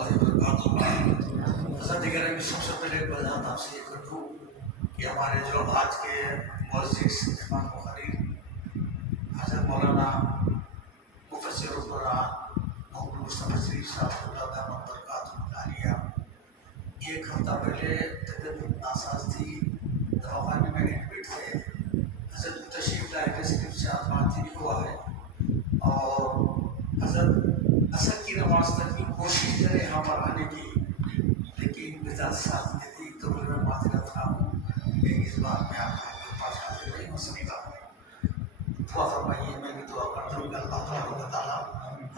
اللہ وبرکاتہ۔ حضرت گرامی، سب سے پہلے بذات آپ سے یہ کر دوں کہ ہمارے جو آج کے معزز مہمان مقرر حضرت مولانا مفسر القرآن محمد مصطفیٰ شریف صاحب اللہ دامت برکاتہ العالیہ، ایک ہفتہ پہلے طبیعت ناساز تھی، دواخانے میں ایڈمٹ تھے۔ حضرت تشریف لائے تھے، صرف 4-5 دن ہوا ہے، اور حضرت اثر کی نماز تک کی کوشش کرے یہاں پر آنے کی، لیکن مزاج ساتھ میں تھی، تو میں معذرت خواہ ہوں کہ اس بار میں آپ کے پاس حاضر نہیں ہو سکتا۔ دعا فرمائیے، میں بھی دعا کرتا ہوں کہ اللہ تبارک و تعالیٰ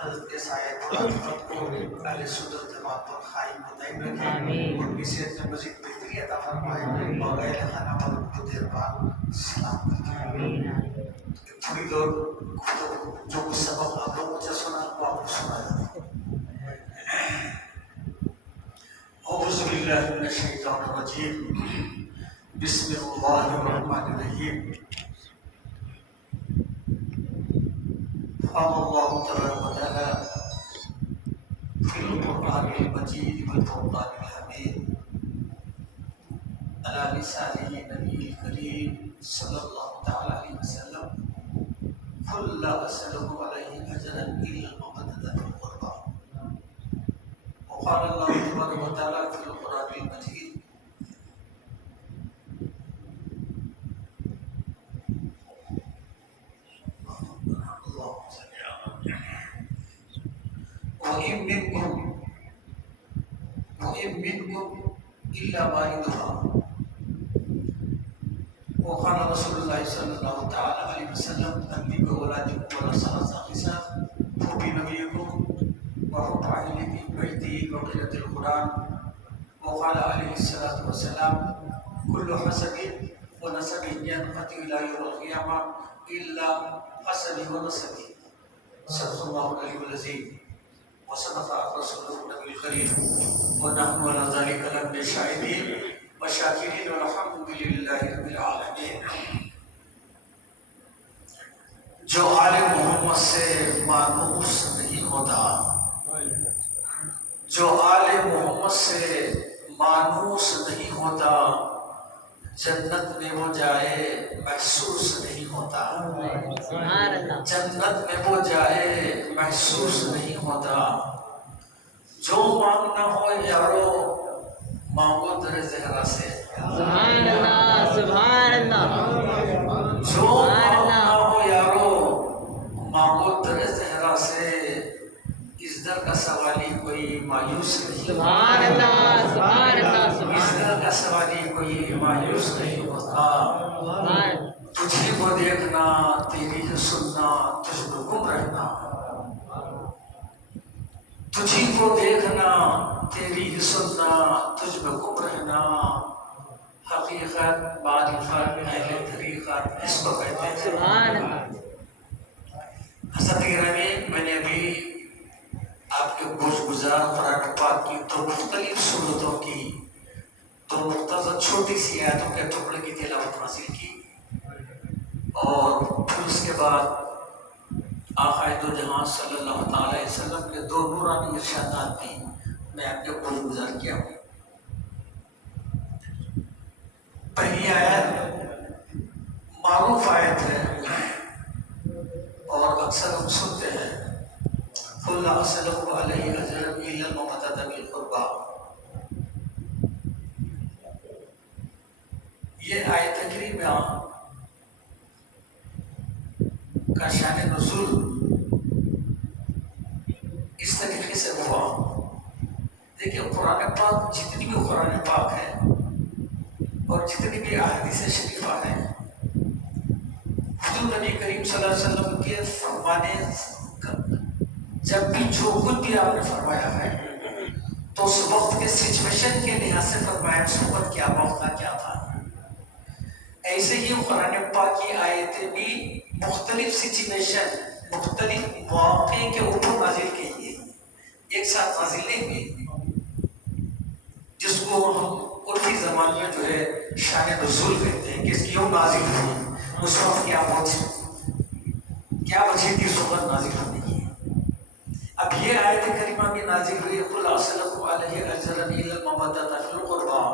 حضرت کے سائے قرآن کو اہل سنت جماعت پر قائم و دائم رکھے، اور کی صحت میں مزید بہتری عطا فرمائے، اور اہل خانہ والوں کو دیر بعد سلام کرتے۔ تھوڑی دور جو کچھ سبق آپ لوگوں سے سنا وہ آپ کو سنا جاتا ہے۔ اعوذ باللہ من الشیطان الرجیم، بسم اللہ الرحمن الرحیم۔ قال اللہ تبارک و تعالی فی القرآن المجید والفرقان الحمید علی لسان نبی الکریم صلی اللہ تعالی علیہ وسلم، قل لا أسألكم عليه أجرا إلا المودة في القربى۔ وقال الله تبارك وتعالى في القرآن المجيد اللهم صل على وإن منكم إلا واردها۔ وقال رسول الله صلى الله تعالى عليه وسلم أنبئوا بأولادكم ولا ثلاث خصال، حب نبيكم وحب أهل بيته وقراءة القرآن۔ وقال عليه الصلاة والسلام كل حسب ونسب ينقطع إلى يوم القيامة إلا حسبي ونسبي، صدق الله العلي العظيم وصدق رسوله النبي الكريم، ونحن على ذلك لمن الشاهدين وشاکرین والحمد للہ رب العالمین۔ جو آل محمد سے مانوس نہیں ہوتا، جو آل محمد سے مانوس نہیں ہوتا، جنت میں وہ جائے محسوس نہیں ہوتا، جنت میں وہ جائے محسوس نہیں ہوتا۔ جو مانگنا ہو یارو مانگو در زہرا سے، سبحان اللہ سبحان اللہ، جو مانگنا ہو یارو مانگو در زہرا سے، اس در کا سوالی کوئی مایوس نہیں، سبحان اللہ سبحان اللہ، اس در کا سوالی کوئی مایوس نہیں ہوتا۔ تجھی کو دیکھنا تیری ہی سننا، تجھ کو گم رہنا، تجھی کو دیکھنا تیری ہی سننا، تجھ میں گم رہنا۔ حقیقت معرفت اہل طریقت اس کو کہتے ہیں۔ سبحان اللہ۔ حضرت گرامی، میں نے ابھی آپ کے گوش گزار قرآن پاک کی دو مختلف صورتوں کی دو مختصر چھوٹی سی آیتوں کے ٹکڑے کی تلاوت حاصل کی، اور پھر اس کے بعد آقا دو جہاں صلی اللہ تعالی علیہ وسلم کے دو نورانی ارشادات بھی میں آپ کے گوش گزار کیا ہوں۔ پہلی آیت معروف آیت ہے اور اکثر ہم سنتے ہیں، قل لا أسألكم عليه أجرا إلا المودة في القربى۔ یہ آیت کریمہ کا شان نزول اس طریقے سے ہوا۔ دیکھیں، قرآن پاک جتنی بھی قرآن پاک ہے اور جتنی بھی احادیث شریفہ ہیں، حضور نبی کریم صلی اللہ علیہ وسلم کے فرمانے جب بھی جو کچھ بھی آپ نے فرمایا ہے تو اس وقت کے سچویشن کے لحاظ سے فرمایا، اس وقت کیا موقع کیا تھا۔ ایسے ہی قرآن پاک کی آیتیں بھی مختلف سچویشن، مختلف مواقع کے اوپر نازل کی گئی، ایک ساتھ نازل نہیں ہوئی، جس کو ہم عرفی زبان میں جو ہے شان نزول کہتے ہیں، کہ اس کی یوں نازل ہوئی، اس وقت کیا وجہ تھی اس وقت نازل ہونے کی۔ اب یہ آیت کریمہ بھی نازل ہوئی قل اسلکم علیہ اجرا الا المودۃ فی القربى،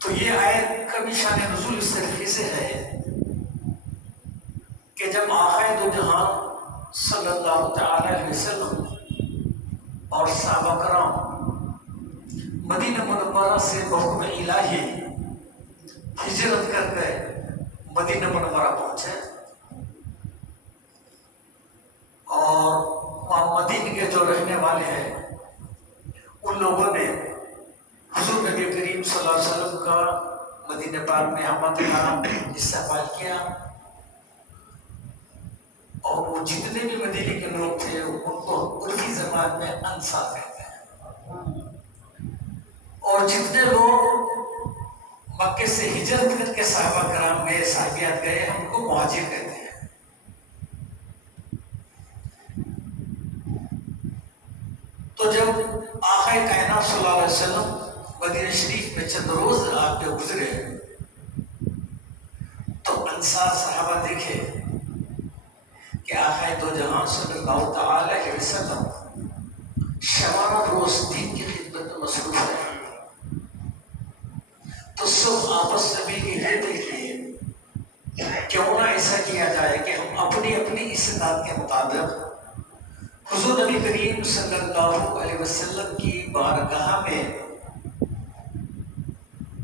تو یہ آیت کا بھی شان نزول اس طریقے سے ہے کہ جب آقا دو جہاں صلی اللہ تعالی علیہ وسلم اور صحابہ کرام مدینہ منورہ سے بحکم الہی ہجرت کر کے مدینہ منورہ پہنچے، اور وہاں مدینہ کے جو رہنے والے ہیں ان لوگوں نے حضور نبی کریم صلی اللہ علیہ وسلم کا مدینہ پاک میں آمد کا استقبال کیا، اور وہ جتنے بھی مدینہ کے لوگ تھے ان کو اردو زبان میں انصار کہتے ہیں، اور جتنے لوگ مکے سے ہجرت کر کے صحابہ کرام گئے، صحابیات گئے، ہم کو مہاجر کہتے ہیں۔ تو جب آقا کائنات صلی اللہ علیہ وسلم مدینہ شریف میں چند روز آپ کے گزرے تو انصار صحابہ دیکھے کہ آقا دو جہاں صلی اللہ تعالی علیہ وسلم شبانہ روز دین کی خدمت میں مصروف ہے، تو سب آپس میں بھی یہ دیکھیے کیوں نہ ایسا کیا جائے کہ ہم اپنی اپنی استطاعت کے مطابق حضور نبی کریم صلی اللہ علیہ وسلم کی بارگاہ میں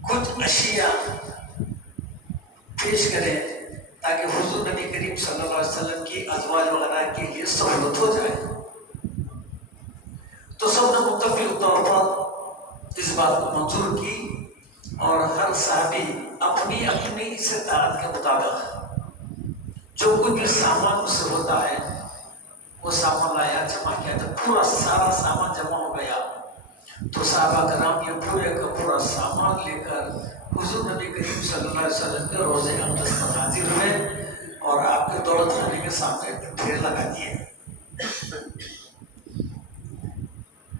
کچھ اشیاء پیش کریں تاکہ حضور نبی کریم صلی اللہ علیہ وسلم کی ازواج وغیرہ کے لیے سہولت ہو جائے۔ تو سب نے متفق طور پر اس بات کو منظور کی، اور ہر صحابی اپنی اپنی استطاعت کے مطابق جو کچھ بھی سامان اس سے ہوتا ہے وہ سامان لایا، جمع کیا، جب پورا سارا سامان جمع ہو گیا تو صحابہ کرام یہ پورے کا پورا سامان لے کر حضور نبی کریم صلی اللہ علیہ وسلم کے روضہ اقدس پر حاضر ہوئے اور آپ کے دولت خانے کے سامنے ڈھیر لگا دیے۔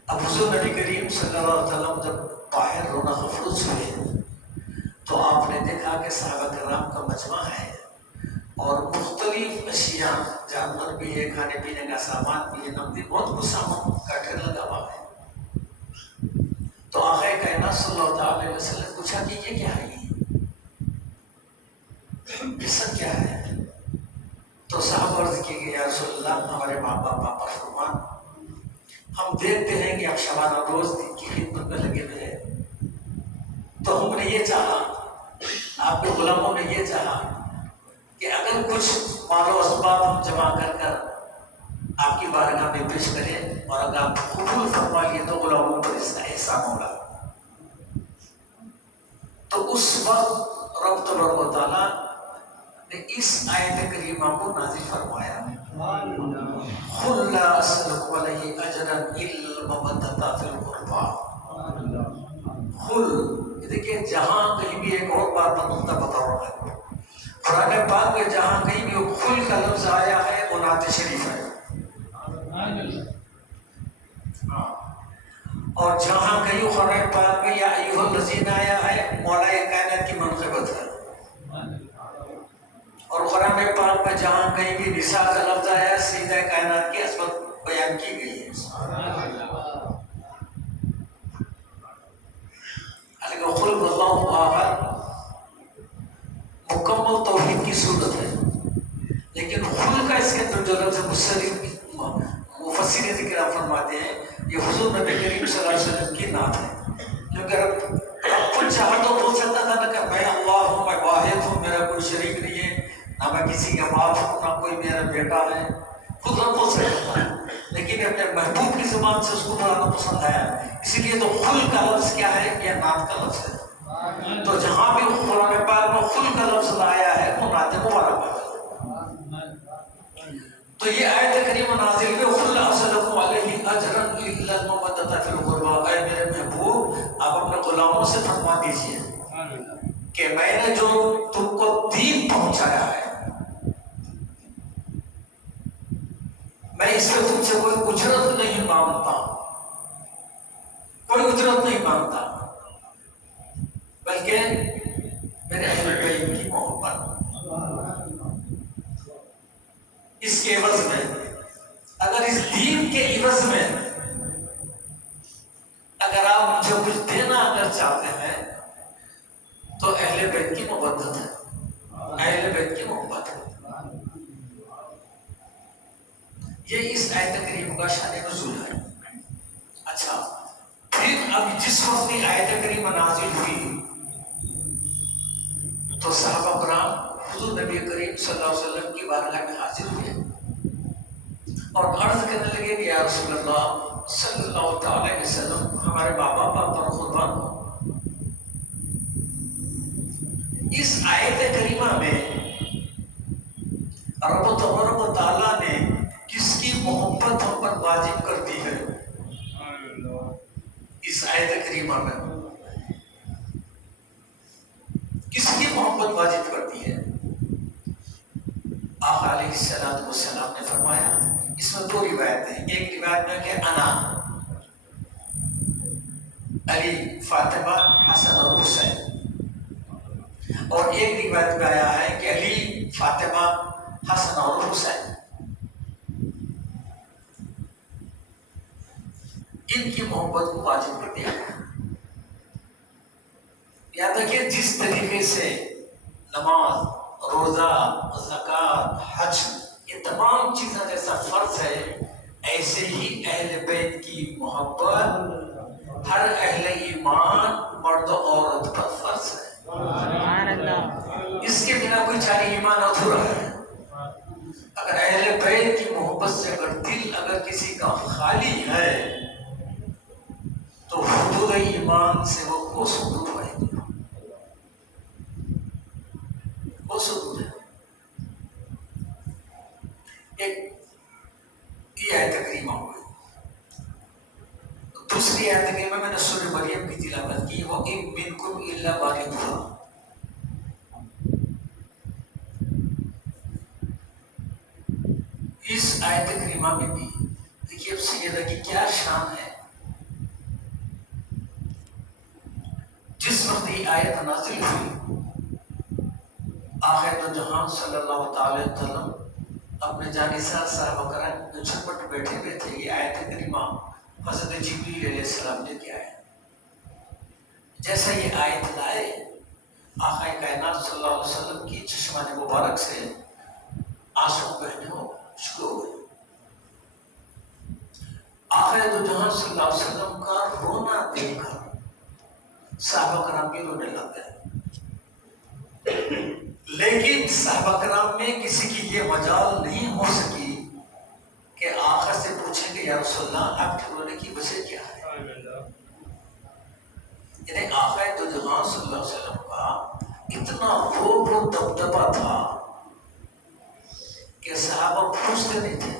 اب حضور نبی کریم صلی اللہ علیہ وسلم جب باہر رونق افروز ہوئے تو آپ نے دیکھا کہ صحابہ کرام کا مجمع ہے اور مختلف اشیاء، جانور بھی ہے، کھانے پینے کا سامان بھی ہے، نقدی بہت کچھ سامان کا ڈھیر لگا ہوا ہے۔ تو آقا کائنات صلی اللہ علیہ وسلم نے پوچھا کہ یہ کیا ہے، یہ سب کیا ہے؟ تو صحابہ عرض کی کہ یا رسول اللہ ہمارے ماں باپ پر فرمان، ہم دیکھتے ہیں کہ آپ شبانہ روز دین کی خدمت میں لگے ہوئے ہیں، تو ہم نے یہ چاہا، آپ کے غلاموں نے یہ چاہا کہ اگر کچھ مال و اسباب ہم جمع کر کر آپ کی بارگاہ میں پیش کریں، اور اگر آپ قبول فرما لیے تو غلاموں پر اس کا احسان ہوگا۔ تو اس وقت رب تبارک و تعالیٰ نے اس آیت کریمہ کو نازل فرمایا، قل لا اسألکم علیہ اجرا الا المودۃ فی القربى۔ قل، دیکھیے جہاں کہیں بھی ایک اور بات نقطہ بتا رہا ہے، قرآن پاک میں جہاں کہیں بھی وہ قل کا لفظ آیا ہے وہ نعت شریف ہے، اور جہاں کہیں قرآن پاک میں یا ایھا الذین آیا ہے مولا کائنات کی منقبت ہے، اور قرآن پاک میں جہاں کہیں بھی نساء کا لفظ آیا سیدہ کائنات کی عظمت بیان کی گئی ہے۔ لیکن قل واللہ احد مکمل توحید کی صورت ہے، لیکن قل کا اس کے اندر جو لفظ مفسرین ذکر فرماتے ہیں یہ حضور نبی کریم صلی اللہ علیہ وسلم کی نعت ہے، کیونکہ رب کچھ چاہا تو بول سکتا تھا نا کہ میں اللہ ہوں، میں واحد ہوں، میرا کوئی شریک نہیں ہے، نہ میں کسی کا باپ ہوں، نہ کوئی میرا بیٹا ہے، خود رب بول سکتا تھا، لیکن اپنے محبوب کی زبان سے اس کو بلانا پسند آیا، اسی لیے تو خل کا لفظ کیا ہے، یہ نعت کا لفظ ہے۔ تو جہاں بھی قرآن پاک میں خل کا لفظ آیا ہے وہ نعت مبارک ہے۔ تو یہ آیت کریمہ نازل ہوئی، قل لا اسألکم علیہ اجرا الا المودۃ فی القربى، اے میرے محبوب آپ اپنے غلاموں سے فرما دیجیے کہ میں نے جو تم کو دین پہنچایا ہے میں اس سے تم سے کوئی اجرت نہیں مانگتا، کوئی اجرت نہیں مانگتا، بلکہ میرے اہل بیت کی محبت، اس کے عوض میں اگر اس دین کے عوض میں اگر آپ مجھے کچھ دینا اگر چاہتے ہیں تو اہل بیت کی محبت ہے، اہل بیت کی محبت ہے۔ یہ اس آیت کریمہ کا شان نزول ہے۔ اچھا، پھر اب جس وقت یہ آیت کریمہ نازل ہوئی تو صحابہ کرام حضور نبی کریم صلی اللہ علیہ وسلم کی بارگاہ میں حاضر ہوئے اور عرض کرنے لگے کہ یا رسول اللہ صلی اللہ تعالی علیہ وسلم، ہمارے باپ پر قربان ہو، اس آیت کریمہ میں رب تبارک و تعالیٰ نے کس کی محبت ہم پر واجب کر دی ہے؟ اس آیت کریمہ میں کس کی محبت واجب کر دی ہے؟ آقا علیہ السلام نے فرمایا، اس میں دو روایت ہیں، ایک روایت میں کہ انا علی فاطمہ حسن اور حسین، اور ایک روایت میں آیا ہے کہ علی فاطمہ حسن اور حسین۔ ان کی محبت کو واجب کر دیا گیا۔ یاد رکھیے، جس طریقے سے نماز، روزہ، زکوٰۃ، حج، یہ تمام چیزیں جیسا فرض ہے، ایسے ہی اہل بیت کی محبت ہر اہل ایمان مرد و عورت پر فرض ہے۔ سبحان اللہ۔ اس کے بنا کوئی جانی ایمان ادھورا ہے۔ اگر اہل بیت کی محبت سے اگر دل اگر کسی کا خالی ہے تو حدود ایمان سے وہ کوس دور رہے گی، کوس دور ہے۔ ایک یہ آیت کریمہ ہوئی، دوسری آیت کریمہ میں نے سورہ مریم کی تلاوت کی، وَإِن مِّنكُمْ إِلَّا وَارِدُهَا۔ اس آیت کریمہ میں بھی دیکھیے اب سیدہ کی کیا شان ہے۔ جس وقت یہ آیت نازل ہوئی، آخر دو جہاں صلی اللہ تعالی وسلم اپنے جانثار صحابہ کرام میں جھپٹ بیٹھے ہوئے تھے، یہ آیت کریمہ حضرت جبریل علیہ السلام نے کیا ہے۔ جیسا یہ آیت لائے، آقا کائنات صلی اللہ علیہ وسلم کی چشمان مبارک سے آنسو بہنے شروع ہوئے۔ آقا دو جہاں صلی اللہ علیہ وسلم کا رونا دیکھ کر صحابہ کرام بھی رونے لگ گئے، لیکن صحابہ کرام میں کسی کی یہ مجال نہیں ہو سکی کہ آقا سے پوچھیں کہ یا رسول اللہ آپ کے رونے کی وجہ کیا ہے؟ یعنی آقا دو جہاں صلی اللہ علیہ وسلم کا اتنا روب و دبدبا تھا کہ صحابہ پوچھتے نہیں تھے۔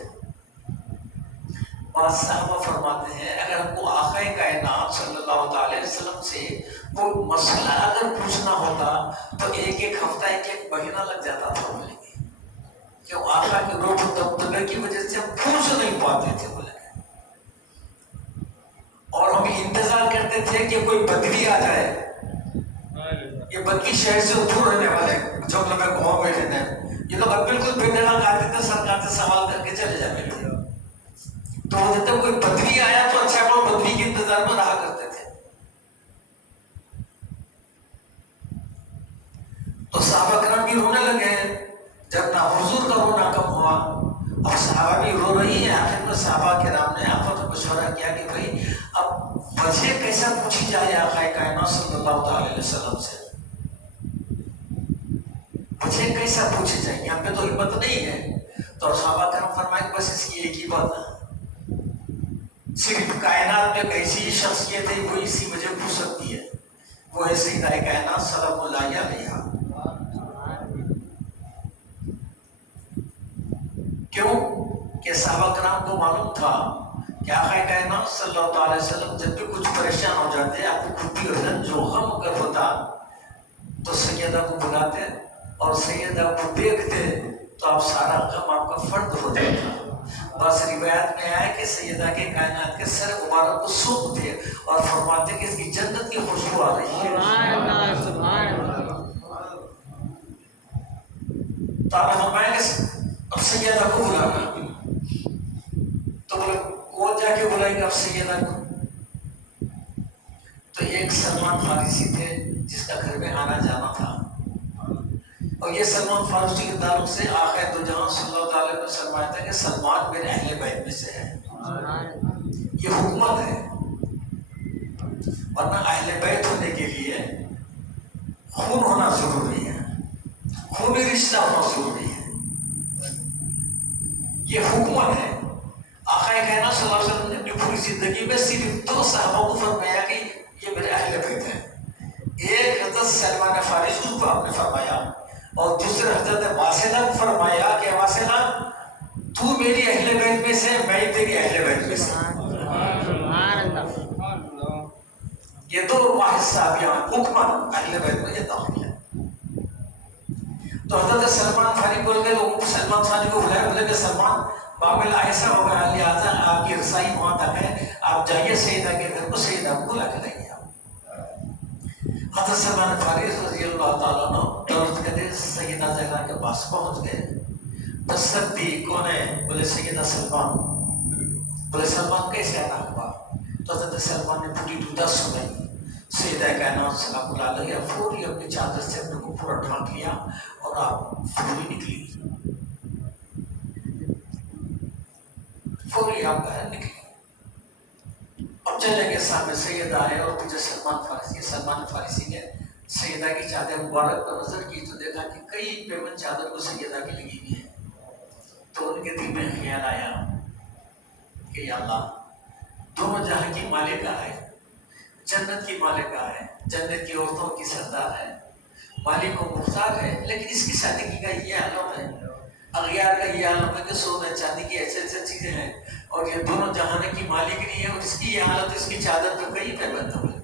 بعض صحابہ فرماتے ہیں اگر ہم کو آقا کائنات صلی اللہ تعالی وسلم سے کوئی مسئلہ اگر پوچھنا ہوتا تو ایک ایک ہفتہ ایک ایک مہینہ لگ جاتا تھا، بولے گے کہ وہ آقا کے روب و دبدبے کی وجہ سے ہم پوچھ نہیں پاتے تھے، بولے گے، اور ہم انتظار کرتے تھے کہ کوئی بدوی آ جائے۔ یہ بدوی شہر سے دور رہنے والے جو لوگ گاؤں میں رہتے ہیں، یہ لوگ اب بالکل بے دلا آتے تھے، سرکار سے سوال کر کے چلے جاتے تھے۔ تو وہ جب کوئی بدوی آیا تو اچھا وہ بدوی کے انتظار میں رہا کرتے تھے۔ تو صحابہ کرام بھی رونے لگے جب نہ حضور کا رونا کم ہوا، اب صحابہ بھی رو رہی ہیں۔ آخر میں صحابہ کرام نے آپس میں مشورہ کیا کہ بھائی اب وجہ کیسا پوچھی جائے آقا کائنات صلی اللہ تعالی علیہ وسلم سے، وجہ کیسا پوچھی جائے، یہاں پہ تو ہمت نہیں ہے۔ تو صحابہ کرام فرمائے بس اس کی ایک ہی بات ہے، صرف کائنات میں ایسی شخصیت ہے وہ اسی وجہ پوچھ سکتی ہے، وہ ہے سیدہ کائنات سلام اللہ علیہا۔ کیوں کہ صحابہ کرام کو معلوم تھا کہ آقا کائنات صلی اللہ تعالی وسلم جب بھی کچھ پریشان ہو جاتے، آپ کو خود بھی رنج و غم اگر ہوتا تو سیدہ کو بلاتے اور سیدہ کو دیکھتے تو آپ سارا غم آپ کا فرد ہو جاتا۔ بس روایت میں آیا کہ سیدہ کے کائنات کے سر مبارک کو سونپتے اور فرماتے کہ اس کی جنت کی خوشبو آ رہی ہے۔ سبحان اللہ، سبحان اللہ۔ تو آپ فرمائیں کہ اب سیدہ کو بلانا، وہ جا کے بلائیں گے اب سیدہ کو. تو ایک سلمان فارسی تھے جس کا گھر میں آنا جانا تھا، اور یہ سلمان فارسی کے تعلق سے آخر دو جہاں صلی اللہ علیہ وسلم فرمایا تھا کہ سلمان میرے اہل بیت میں سے ہے. یہ حکمت ہے، ورنہ اہل بیت ہونے کے لیے خون ہونا ضروری ہے، خونی رشتہ ہونا ضروری ہے. یہ حکمت ہے. آقا کہنا صلی اللہ علیہ وسلم نے اپنی پوری زندگی میں صرف 2 صحابہ کو فرمایا کہ یہ میرے اہل بیت ہیں. ایک حضرت سلمان فارسی کو آپ نے فرمایا، اور دوسرے حضرت واصلہ کو فرمایا کہ واصلہ تو میری اہل بیت میں سے، میں تیری اہل بیت میں سے. یہ 2 واحد صحابیاں حکمت اہل بیت میں یہ داخل ہے. تو حضرت سلمان فارسی بول گئے، لوگوں کو سلمان فارسی کو بلایا، بولے کہ سلمان معاملہ ایسا ہو گیا، لہٰذا آپ کی رسائی وہاں تک ہے، آپ جائیے سیدہ کے گھر کو، سیدہ کو بلا کے لائیے. حضرت سلمان فارسی رضی اللہ تعالیٰ عنہ دولت کہتے سیدہ زہرا کے پاس پہنچ گئے. دستک دی، کون ہے؟ بولے سیدہ سلمان. بولے سلمان کیسے آنا ہوا؟ تو حضرت سلمان نے پوری دودھ سنائی. سیدہ کائنات سلام اللہ علیہ فوری اپنی چادر سے اپنے کو پورا ڈھانک لیا اور آپ فوری نکلی، فوری آپ باہر نکلی. اب چلے گئے سامنے سیدہ آئے اور مجھے سلمان فارسی نے سیدہ کی چادر مبارک پر نظر کی تو دیکھا کہ کئی پیمن چادر کو سیدہ کی لگی ہوئی ہے. تو ان کے دل میں خیال آیا کہ یا اللہ، دونوں جہاں کی مالکہ ہے، جنت کی مالکہ ہے، جنت کی عورتوں کی سردار ہے، مالک و مختار ہے، لیکن اس کی شادی کی کا یہ عالم ہے، اغیار کا یہ عالم ہے کہ سونے چاندی کی ایسے ایسے چیزیں ہیں، اور یہ دونوں جہانے کی مالک نہیں ہے، اور اس کی یہ حالت، اس کی چادر تو کہیں پہ بنتا ہے.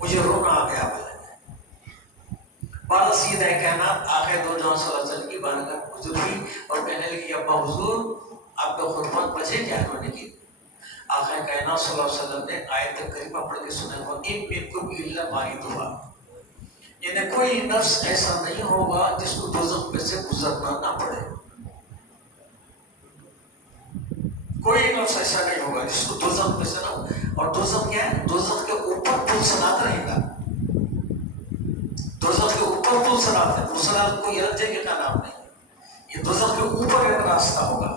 مجھے رونا آ گیا. بارہ سیدہ کائنات آخر دو جہاں صلی اللہ علیہ وسلم کی بارگاہ حضور ہوئی اور کہنے لگی ابا حضور آپ کا قربان بچے کیا ہونے کی. آخر کائنات صلی اللہ علیہ وسلم نے آیت کریمہ پڑھ کے سنا وَإِن مِّنكُمْ إِلَّا وَارِدُهَا، یعنی کوئی نفس ایسا نہیں ہوگا جس کو دوزخ میں سے گزرنا نہ پڑے. کوئی نفس ایسا نہیں ہوگا جس کو دوزخ میں سے نہ، اور دوزخ کیا ہے؟ دوزخ کے اوپر پل صراط رہے گا. دوزخ کے اوپر پل صراط ہے، وہ صراط کوئی الگ جگہ کا نام نہیں ہے، یہ دوزخ کے اوپر ایک راستہ ہوگا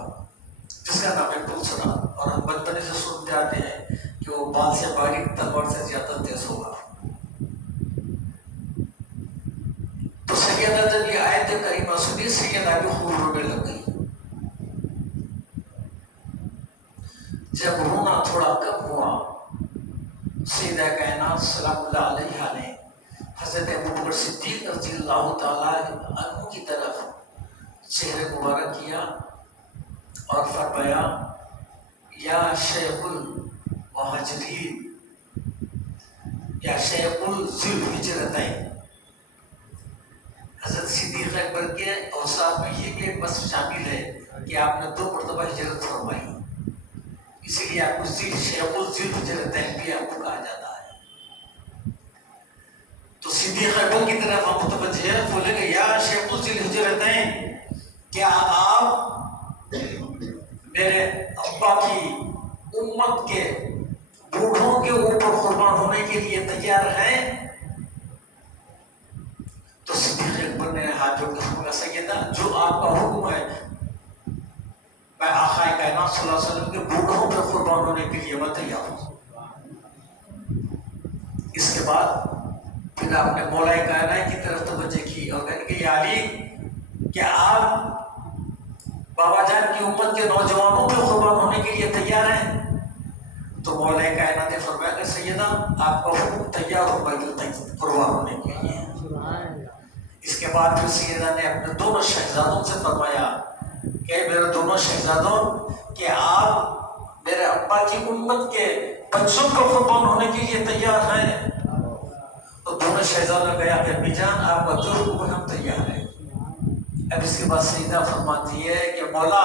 جس کا نام ہے پل صراط. اور ہم بچپنے سے سنتے آتے ہیں کہ وہ بال سے باریک تلوار سے زیادہ تیز ہوگا. تو سیدہ جب یہ آیت کریمہ سنی، سیدہ بھی خوب رونے لگ گئی. جب رونا تھوڑا کم ہوا، سیدہ کائنات سلام اللہ علیہ نے حضرت ابوبکر صدیق رضی اللہ تعالیٰ عنہ کی طرف چہرے مبارک کیا اور فرمایا یا شیخ المہاجرین، یا شیخ ذی الہجرتین. حضرت صدیق اکبر کے اوصاف میں یہ بھی ایک بس شامل ہے کہ آپ نے 2 مرتبہ ہجرت فرمائی، اسی لیے آپ کو شیخ ذی الہجرتین بھی آپ کو کہا جاتا ہے. تو صدیق اکبر کی طرف آپ متوجہ ہے، بولے گا یا شیخ ذی الہجرتین، کیا آپ میرے ابا کی امت کے بوڑھوں کے اوپر قربان ہونے کے لیے تیار ہیں؟ تو صدیق اکبر نے ہاتھ جوڑ کر بولا سیدہ جو آپ کا حکم ہے، میں آقا کائنات صلی اللہ علیہ وسلم کے بوڑھوں پہ قربان ہونے کے لیے میں تیار ہوں. اس کے بعد پھر آپ نے مولا کائنات کی طرف توجہ کی اور کہنے کہ یا علی، کیا آپ بابا جان کی امت کے نوجوانوں پہ قربان ہونے کے لیے تیار ہیں؟ تو مولا کائنات نے فرمایا کہ سیدہ آپ کا حکم تیار ہو بھائی قربان ہونے کے لیے. اس کے بعد پھر سیدہ نے اپنے دونوں شہزادوں سے فرمایا کہ میرے دونوں شہزادوں، کہ آپ میرے ابا کی امت کے بچوں کو قربان ہونے کے لیے تیار ہیں؟ تو دونوں شہزادوں نے کہا کہ امی جان آپ کا جو حکم ہے ہم تیار ہیں. اب اس کے بعد سیدہ فرماتی ہے کہ مولا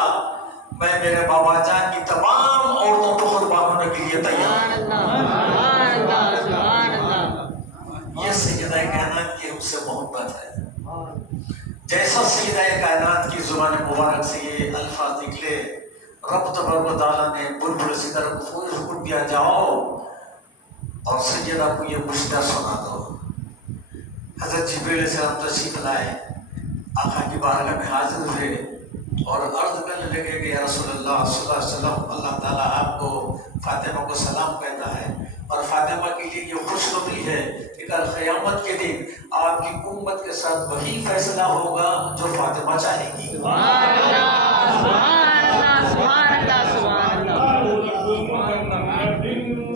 میں میرے بابا جان کی تمام عورتوں کو قربان ہونے کے لیے تیار ہوں. یہ سیدہ کائنات کی ہم سے محبت ہے. جیسا سیدہ کائنات کی زبان مبارک سے یہ الفاظ نکلے، رب تبارک و تعالیٰ نے بلبل تھوڑی سی طرح رک دیا جاؤ اور سیدہ کو یہ مشدہ سنا دو۔ حضرت جبریل علیہ السلام تشریف لائے، آقا کی بارگاہ میں حاضر ہوئے اور عرض کرنے لگے کہ یا رسول اللہ صلی اللہ علیہ وسلم، اللہ تعالیٰ آپ کو فاطمہ کو سلام کہتا ہے اور فاطمہ کے لیے یہ خوشخبری ہے کہ کل قیامت کے دن آپ کی امت کے ساتھ وہی فیصلہ ہوگا جو فاطمہ چاہے گی۔ سبحان اللہ، سبحان اللہ، سبحان اللہ، سبحان اللہ۔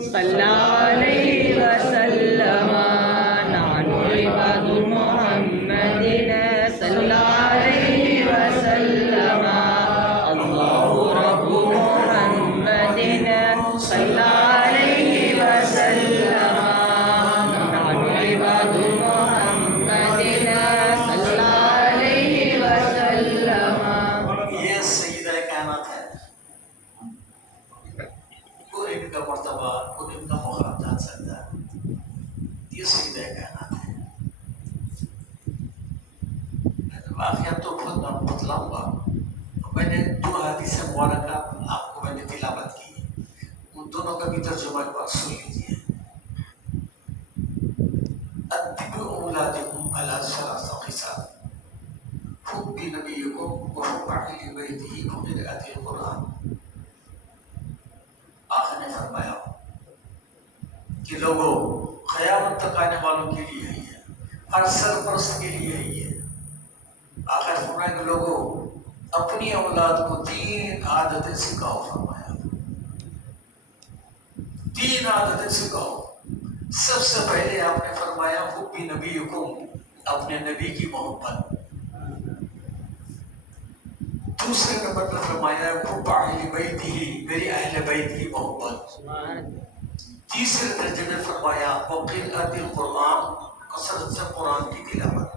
صلی اللہ علیہ وسلم نحن عباد محمد صلی اللہ علیہ وسلم اللہ رب محمد صلی اللہ علیہ وسلم نحن عباد محمد صلی اللہ علیہ وسلم۔ یہ سیدہ کائنات ہے، کوئی ان کا مرتبہ، کوئی ان کا مقام جان سکتا ہے، یہ سیدہ کائنات ہے۔ واقعہ تو خود میں بتلاؤں گا، میں نے دو حدیث مبارکہ آپ کو میں نے تلاوت کی، ان دونوں کا بھی ترجمہ ایک بار سن لیجیے۔ ادبوا اولادکم علی ثلاث خصال حب نبیکم وحب اہل بیتہ وقراءۃ القرآن۔ آقا نے فرمایا کہ لوگوں، قیامت تک آنے والوں کے لیے ہے یہ، ہر سرپرست کے لیے ہے یہ۔ آخر فرمایا کہ لوگوں، اپنی اولاد کو 3 عادتیں سکھاؤ، فرمایا 3 عادتیں سکھاؤ۔ سب سے پہلے آپ نے فرمایا حب نبیکم، اپنے نبی کی محبت۔ دوسرے نمبر پر فرمایا حب اہل بیتہ، میری اہل بیت کی محبت۔ تیسرے درجے میں فرمایا وقراءۃ القرآن، کثرت سے قرآن کی تلاوت۔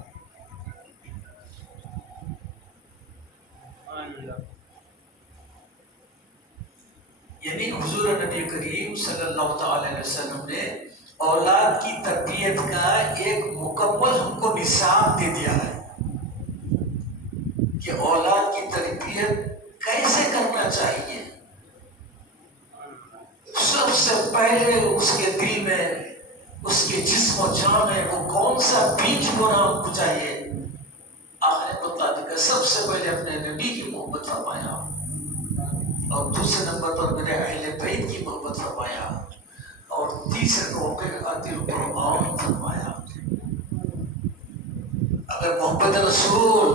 یعنی حضور نبی کریم صلی اللہ تعالی علیہ وسلم نے اولاد کی تربیت کا ایک مکمل ہم کو نصاب دے دیا ہے کہ اولاد کی تربیت کیسے کرنا چاہیے۔ سب سے پہلے اس کے دل میں، اس کے جسم و جان میں وہ کون سا بیج بونا ہم کو چاہیے۔ آخر نے بتا دیا سب سے پہلے اپنے نبی کی محبت فرمایا، اور دوسرے نمبر پر میرے اہل بیت کی محبت فرمایا، اور تیسرے کو وقراءۃ القرآن فرمایا۔ اگر محبت رسول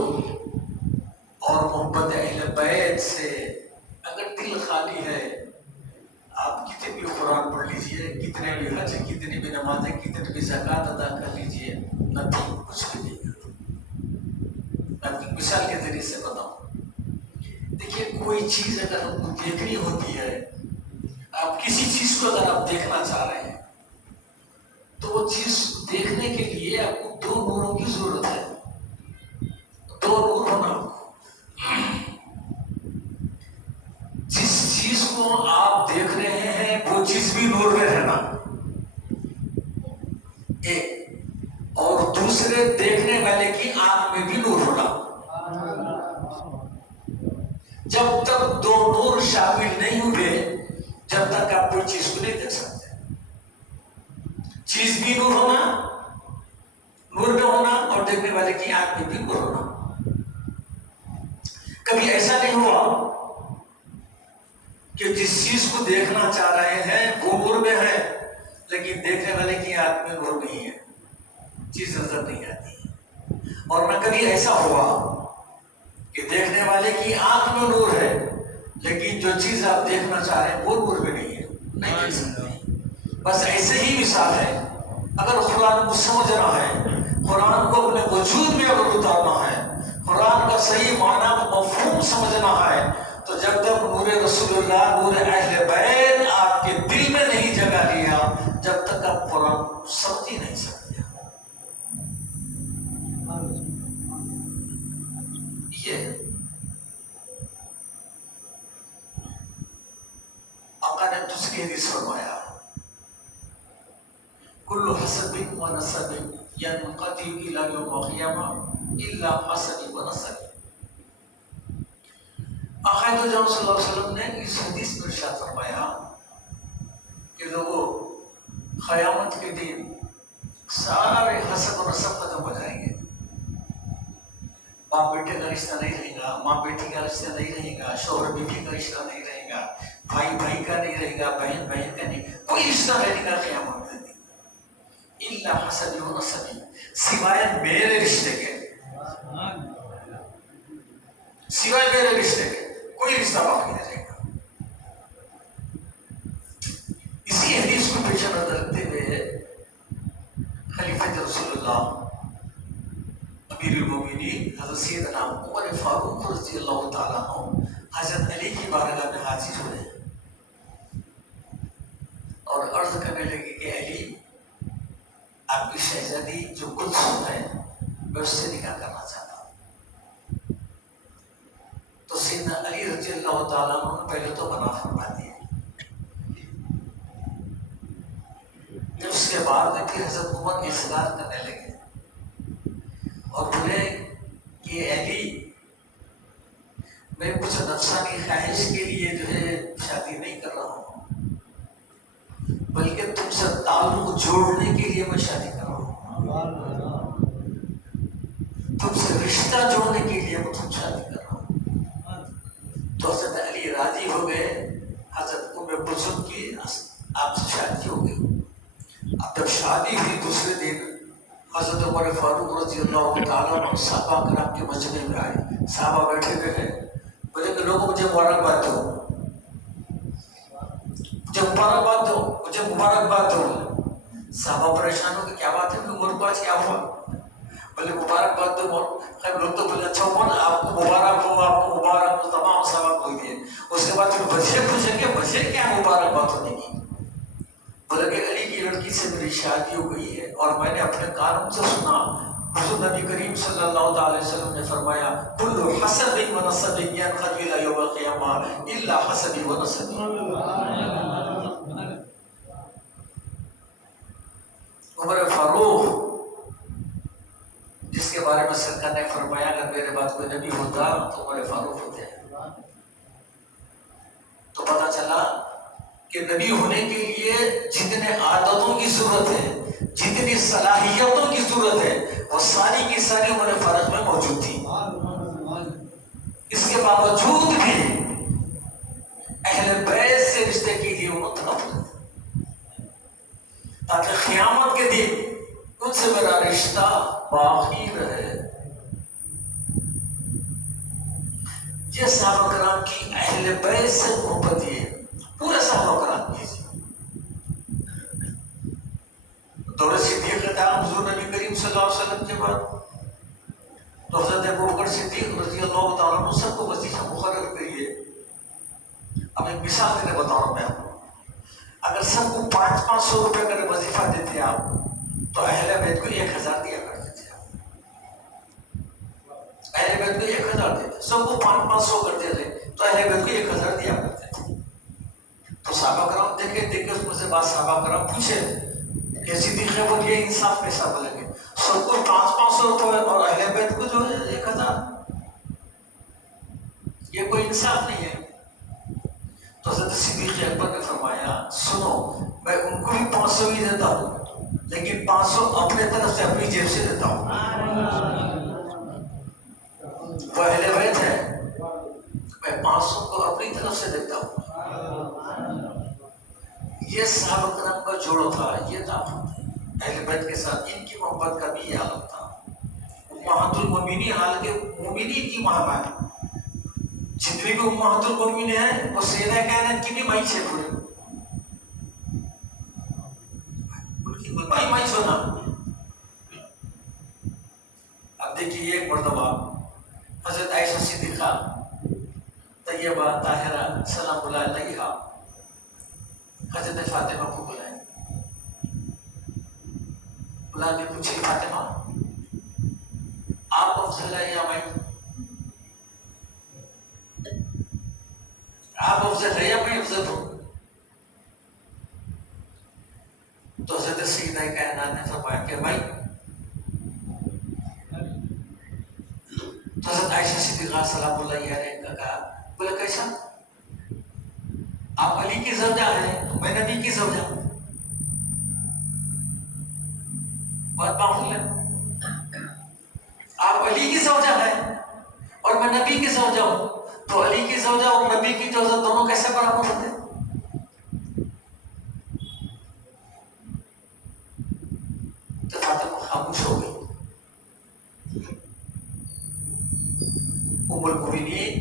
اور محبت اہل بیت سے اگر دل خالی ہے، آپ کتنے بھی قرآن پڑھ لیجئے، کتنے بھی حج، کتنی بھی نمازیں، کتنی بھی زکوٰۃ ادا کر لیجئے، نتھنگ، کچھ بھی نہیں ہے۔ میں آپ کی مثال کے ذریعے سے بتاؤں، دیکھیے کوئی چیز اگر ہم کو دیکھنی ہوتی ہے، آپ کسی چیز کو اگر آپ دیکھنا چاہ رہے ہیں تو وہ چیز دیکھنے کے لیے آپ کو 2 نوروں کی ضرورت ہے، 2 نور ہونا آپ کو۔ جس چیز کو آپ دیکھ رہے ہیں وہ چیز بھی نور میں رہنا، ایک، اور دوسرے دیکھنے والے کی آنکھ میں بھی نور ہونا۔ جب تک 2 نور شامل نہیں ہوئے، جب تک آپ کوئی چیز کو نہیں دیکھ سکتے۔ چیز بھی نور ہونا، نور میں ہونا، اور دیکھنے والے کی آنکھ میں بھی نور ہونا۔ کبھی ایسا نہیں ہوا کہ جس چیز کو دیکھنا چاہ رہے ہیں وہ نور میں ہے، لیکن دیکھنے والے کی آنکھ میں نور نہیں ہے، چیز نظر نہیں آتی۔ اور نہ کبھی ایسا ہوا کہ دیکھنے والے کی آنکھ میں نور ہے، لیکن جو چیز آپ دیکھنا چاہ رہے ہیں وہ نور میں نہیں ہے، نہیں دیکھ سکتے۔ بس ایسے ہی مثال ہے، اگر قرآن کو سمجھنا ہے، قرآن کو اپنے وجود میں اگر اتارنا ہے، قرآن کا صحیح معنی مفہوم سمجھنا ہے، تو جب تک نور رسول اللہ، نور اہل بیت آپ کے دل میں نہیں جگہ لیا، جب تک آپ قرآن سمجھ ہی نہیں سکتے۔ یہ آقا نے دوسری حدیث فرمایا کل حسب و نسب ینقطع الی یوم القیامہ الا حسب و نسب۔ آقا تو جان صلی اللہ علیہ وسلم نے اس حدیث میں ارشاد فرمایا کہ لوگوں قیامت کے دن سارے حسب و نسب ختم ہو جائیں گے. باپ بیٹے کا رشتہ نہیں رہے گا، ماں بیٹی کا رشتہ نہیں رہے گا، شوہر بیوی کا رشتہ نہیں رہے گا، بھائی بھائی کا نہیں رہے گا، بہن بہن کا نہیں، کوئی رشتہ رہے گا قیامت کے دن. الا حسبی و نسبی، سوائے میرے رشتے کے، سوائے میرے رشتے کے کوئی رشتہ باقی نہیں رہے گا. اسی حدیث کو پیش نظر رکھتے ہوئے خلیفہ رسول اللہ امیر المومنین حضرت سیدنا عمر فاروق رضی اللہ تعالیٰ عنہ حضرت علی کی بارگاہ میں حاضر ہوئے اور عرض کرنے لگے کہ علی، آپ کی شہزادی جو کلثوم ہے میں اس سے نکاح کرنا چاہتا ہوں. تو سیدنا علی رضی اللہ تعالیٰ عنہ نے پہلے تو منع فرما دیا. اس کے بعد میں پھر حضرت عمر اصرار کرنے لگے اور بولے کہ علی، میں کچھ نفسانی خواہش کے لیے جو ہے شادی نہیں کر رہا ہوں، بلکہ تم سے تعلق جوڑنے کے لیے میں شادی کر رہا ہوں، تم سے رشتہ جوڑنے کے لیے میں تم شادی کر رہا ہوں. تو حضرت علی راضی ہو گئے. حضرت عمر بزرگ کی آپ سے شادی ہو گئی. اب جب شادی ہوئی دوسرے دن حضرت عمر فاروق رضی اللہ تعالیٰ عنہ صحابہ کرام کے مجمع میں آئے. صحابہ بیٹھے ہوئے ہیں، بولے کہ لوگوں مجھے مبارکباد دو، مجھے مبارکباد دو، مجھے مبارکباد دو. صحابہ پریشان ہو کہ کیا بات ہے، عمر کو آج کیا ہوا؟ بولے مبارکباد دو. خیر لوگ تو بولے اچھا عمر آپ کو مبارک ہو، آپ کو مبارک ہو. تمام صحابہ کو دیے. اس کے بعد پھر وجہ پوچھیں گے وجہ کیا مبارکباد ہونے کی؟ بولے کہ علی کی لڑکی سے میری شادی ہو گئی ہے اور میں نے اپنے کانوں سے سنا حضور نبی کریم صلی اللہ علیہ وسلم نے فرمایا کل حسب و نسب ینقضی الی یوم القیامہ الا حسبی و نسبی. عمر فاروق جس کے بارے میں سرکار نے فرمایا اگر میرے بعد کوئی نبی ہوتا تو عمر فاروق ہوتے ہیں. تو پتہ چلا کہ نبی ہونے کے لیے جتنے عادتوں کی ضرورت ہے، جتنی صلاحیتوں کی ضرورت ہے، وہ ساری کی ساری عمر فاروق میں موجود تھی. اس کے باوجود بھی اہل بیت سے رشتے کے لیے وہ طلب کرتے تاکہ قیامت کے دن ان سے میرا رشتہ باقی رہے. یہ صحابہ کرام کی اہل بیت سے محبت، یہ پورے صحابہ کرام کی. دور صدیق تھا حضور نبی کریم صلی اللہ علیہ وسلم کے بعد، تو حضرت ابوبکر صدیق رضی اللہ تعالیٰ عنہ سب کو وظیفہ مقرر کریے. اب ایک مثال دینے بتا رہا ہوں میں آپ کو. اگر سب کو 500 روپے کا وظیفہ دیتے آپ تو اہل بیت کو 1000 دیا کرتے تھے. اہل بیت کو 1000 دیتے، سب کو 500 کرتے تھے تو اہل بیت کو 1000 دیا کرتے تھے. تو صحابہ کرام دیکھے اس میں سے بعض صحابہ کرام پوچھے کہ صدیق وہ یہ انصاف کیسا بولیں گے، سب کو 500 روپے اور اہل بیت کو جو ہے 1000، یہ کوئی انصاف نہیں ہے. تو حضرت صدیق اکبر نے فرمایا سنو، میں ان کو بھی 500 ہی دیتا ہوں لیکن 500 اپنے طرف سے اپنی جیب سے دیتا ہوں. وہ اہل بیت ہے، میں 500 کو اپنی طرف سے دیتا ہوں. یہ صحابہ کرام کا جوڑ تھا، یہ تھا اہل بیت کے ساتھ ان کی محبت کا بھی یہ حالت تھا. امہات المومنین حالانکہ مومنین کی ماں ہے، جتنی بھی امہات المومنین ہیں وہ سیدہ کائنات کی بھی مائی سے پورے ان کی مائی سونا. اب دیکھیے ایک مرتبہ حضرت عائشہ صدیقہ طیبہ طاہرہ سلام اللہ علیہا حضرت فاطمہ کو بلائیں. بلا کے پوچھے فاطمہ آپ افضل ہے یا میں؟ آپ افضل ہے یا میں افضل ہوں؟ تو حضرت سیدہ کائنات نے فرمایا کہ میں. تو حضرت عائشہ صدیقہ سلام اللہ علیہا نے کہا بولا کیسا؟ آپ علی کی زوجہ ہیں تو میں نبی کی زوجہ ہوں. بات معقول ہے؟ آپ علی کی زوجہ ہیں اور میں نبی کی زوجہ ہوں تو علی کی زوجہ اور نبی کی زوجہ دونوں کیسے برابر ہوتے ہیں؟ تو فاطمہ خاموش ہو گئی. ام المؤمنین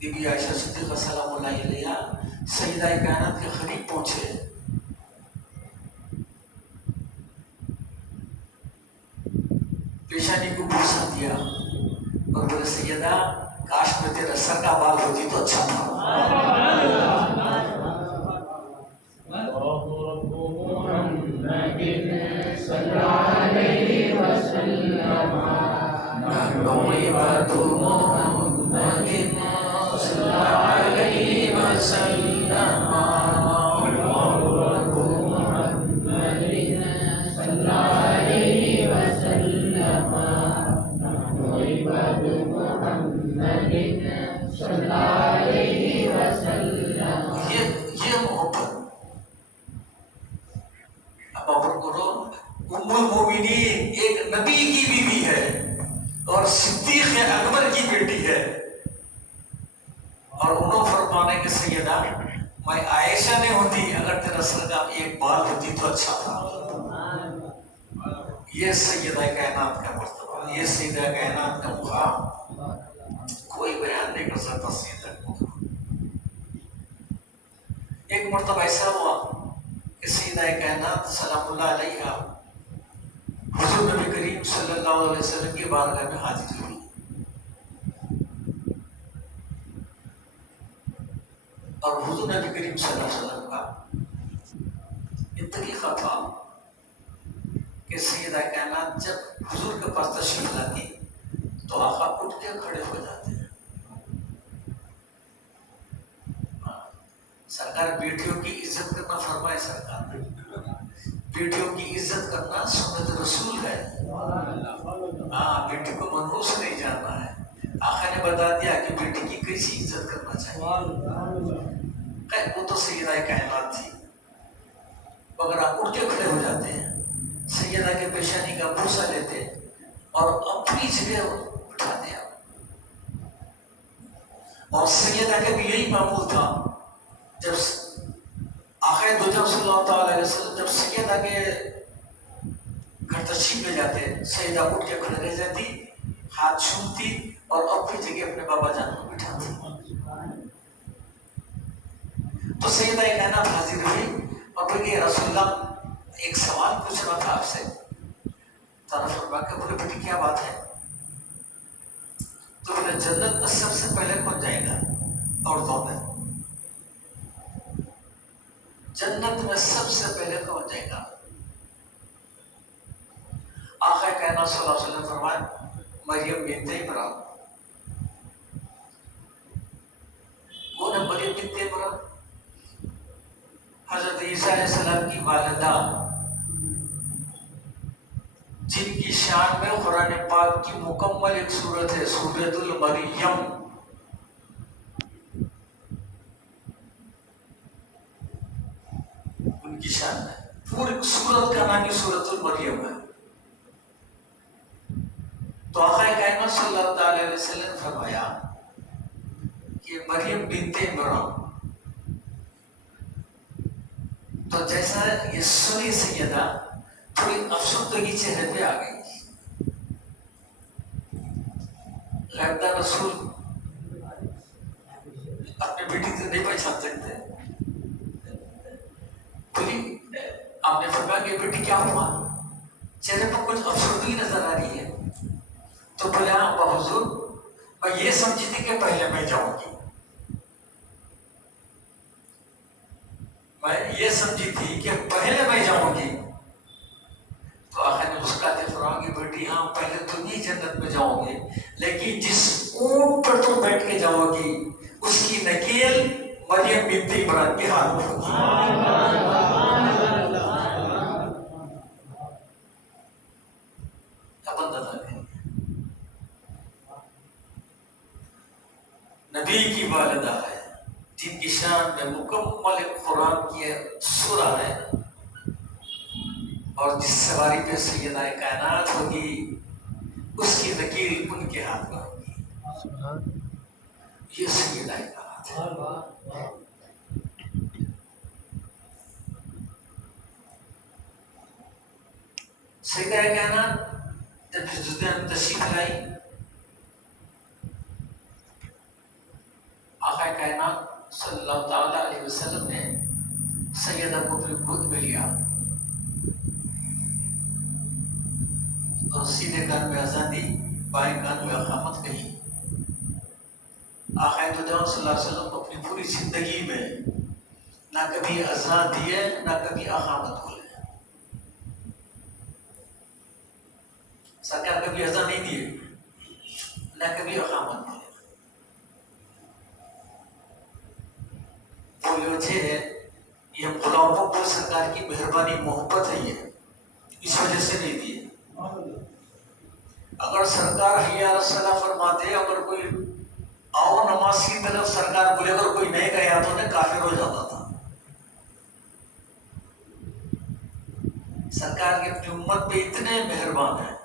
بی بی عائشہ صدیقہ سلام اللہ علیہا سیدہ کائنات کے قریب پہنچے. پیشانی کو بوسہ دیا اور بولے سیدہ کاش میں تیرا سر کا بال ہوتی تو اچھا تھا. یہ محبت اب غور کرو. ام المؤمنین ایک نبی کی بیوی ہے اور صدیق اکبر کی بیٹی ہے اور انہوں فرمانے کے سیدہ میں عائشہ نے ہوتی اگر تیرا سر کا ایک بال ہوتی تو اچھا تھا. یہ سیدہ کائنات کا مرتبہ, یہ سیدہ کائنات کا مقام کوئی بیان نہیں کر سکتا. سیدہ مقام ایک مرتبہ ایسا ہوا کہ سیدہ کائنات سلام اللہ علیہا حضور نبی کریم صلی اللہ علیہ وسلم کی بارگاہ میں حاضر ہوئی. اور حضور نبی کریم صلی اللہ علیہ وسلم کا یہ طریقہ تھا کہ سیدہ کائنات جب حضور کے پاس تشریف لاتی تو آقا اٹھ کے کھڑے ہو جاتے ہیں. سرکار بیٹیوں کی عزت کرنا فرمائے. سرکار بیٹیوں کی عزت کرنا سنت رسول ہے. ہاں, بیٹی کو منحوس نہیں جاننا ہے. آقا نے بتا دیا کہ بیٹی کی کیسی عزت کرنا چاہیے. وہ تو سیدہ کائنات تھی مگر آپ اٹھ کے کھڑے ہو جاتے ہیں, سیدہ کے پیشانی کا بوسہ لیتے اور اپنی جگہ اٹھاتے ہیں. اور سیدہ کے بھی یہی معمول تھا. جب آقا دو جہاں صلی اللہ تعالی علیہ وسلم جب سیدہ کے گھر تشریف لے جاتے, سیدہ اٹھ کے کھڑے رہ جاتی, ہاتھ چھومتی اور اپنی جگہ اپنے بابا جان کو بٹھاتی. تو سیدہ کائنات حاضر ہوئی اور بولے رسول اللہ ایک سوال پوچھنا تھا آپ سے. تعالیٰ فرما کے بولے بیٹی کیا بات ہے؟ تو بولے جنت میں سب سے پہلے کون جائے گا عورتوں میں؟ جنت میں سب سے پہلے کون جائے گا؟ آقا کائنات صلی اللہ علیہ وسلم فرمائے مریم بنت عمران. کون ہے مریم بنت عمران؟ حضرت عیسیٰ علیہ السلام کی والدہ جن کی شان میں قرآن پاک کی مکمل ایک سورت ہے سورۃ المریم. ان کی شان ہے, پوری سورت کا نام ہی سورۃ المریم ہے. تو آقا کائنات صلی اللہ تعالی علیہ وسلم فرمایا کہ مریم بنت عمران. تو جیسا یہ سنی سیدہ تھوڑی افسردگی چہرے پہ آ گئی. غیبدار رسول اپنی بیٹی سے نہیں پہچان سکتے. بولی آپ نے فرمایا کہ بیٹی کیا ہوا؟ چہرے پر کچھ افسردگی نظر آ رہی ہے. تو بولا حضور میں یہ سمجھی تھی کہ پہلے میں جاؤں گی, میں یہ سمجھی تھی کہ پہلے میں جاؤں گی. تو آخر نے مسکراتے فرمایا کہ بیٹی ہاں پہلے تم ہی جنت میں جاؤ گے, لیکن جس اونٹ پر تم بیٹھ کے جاؤ گی اس کی نکیل مریم بنت عمران کے ہاتھ میں ہوگی. نبی کی والدہ ہے, سورہ ہے، اور جس سواری پہ سیدہ کائنات ہوگی اس کی لکیر ان کے ہاتھ میں ہوگی. یہ سیدہ کائنات ہے. سیدہ کائنات جب حضرت میں تشریف لائی، آقا کائنات صلی اللہ تعالی علیہ وسلم نے سیدہ کو اپنے گود میں لیا اور سیدھے کان میں اذان دی، بائیں کان میں اقامت کہی. آقا تو جان صلی اللہ علیہ وسلم کو اپنی پوری زندگی میں نہ کبھی اذان دیے نہ کبھی اقامت بولے. سرکار کبھی اذان نہیں دیے نہ کبھی اقامت بولے. وہ وجہ ہے، یہ غلاموں کو سرکار کی مہربانی محبت ہے، یہ اس وجہ سے نہیں دیے. اگر سرکار حی علی الصلاۃ فرماتے، اگر کوئی آؤ نماز کی طرف سرکار بولے، اگر کوئی نہیں گیا تو انہیں کافر ہو جاتا تھا. سرکار کے اپنی امت پہ اتنے مہربان ہیں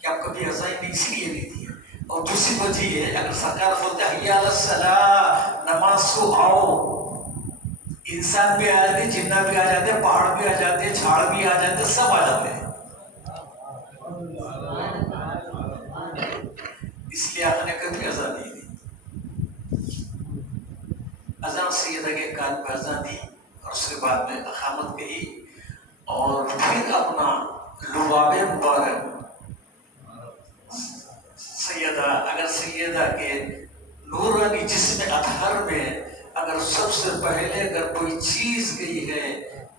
کہ آپ کبھی ایسا ہی نہیں، اس لیے نہیں دیے. اور دوسری وجہ یہ ہے، اگر سرکار بولتے حی علی الصلاۃ نماز کو آؤ، انسان بھی آ جاتے، جنہ بھی آ جاتے، پہاڑ بھی آ جاتے، جھاڑ بھی آ جاتے، سب آ جاتے ہیں. اس لیے آپ نے کبھی اذان نہیں دی. اذان سیدہ کے کان پہ اذان دی اور اس کے بعد میں اقامت کہی، اور پھر اپنا لباب مبارک سیدہ، اگر سیدہ کے نورانی جسم اطہر میں اگر سب سے پہلے اگر کوئی چیز گئی ہے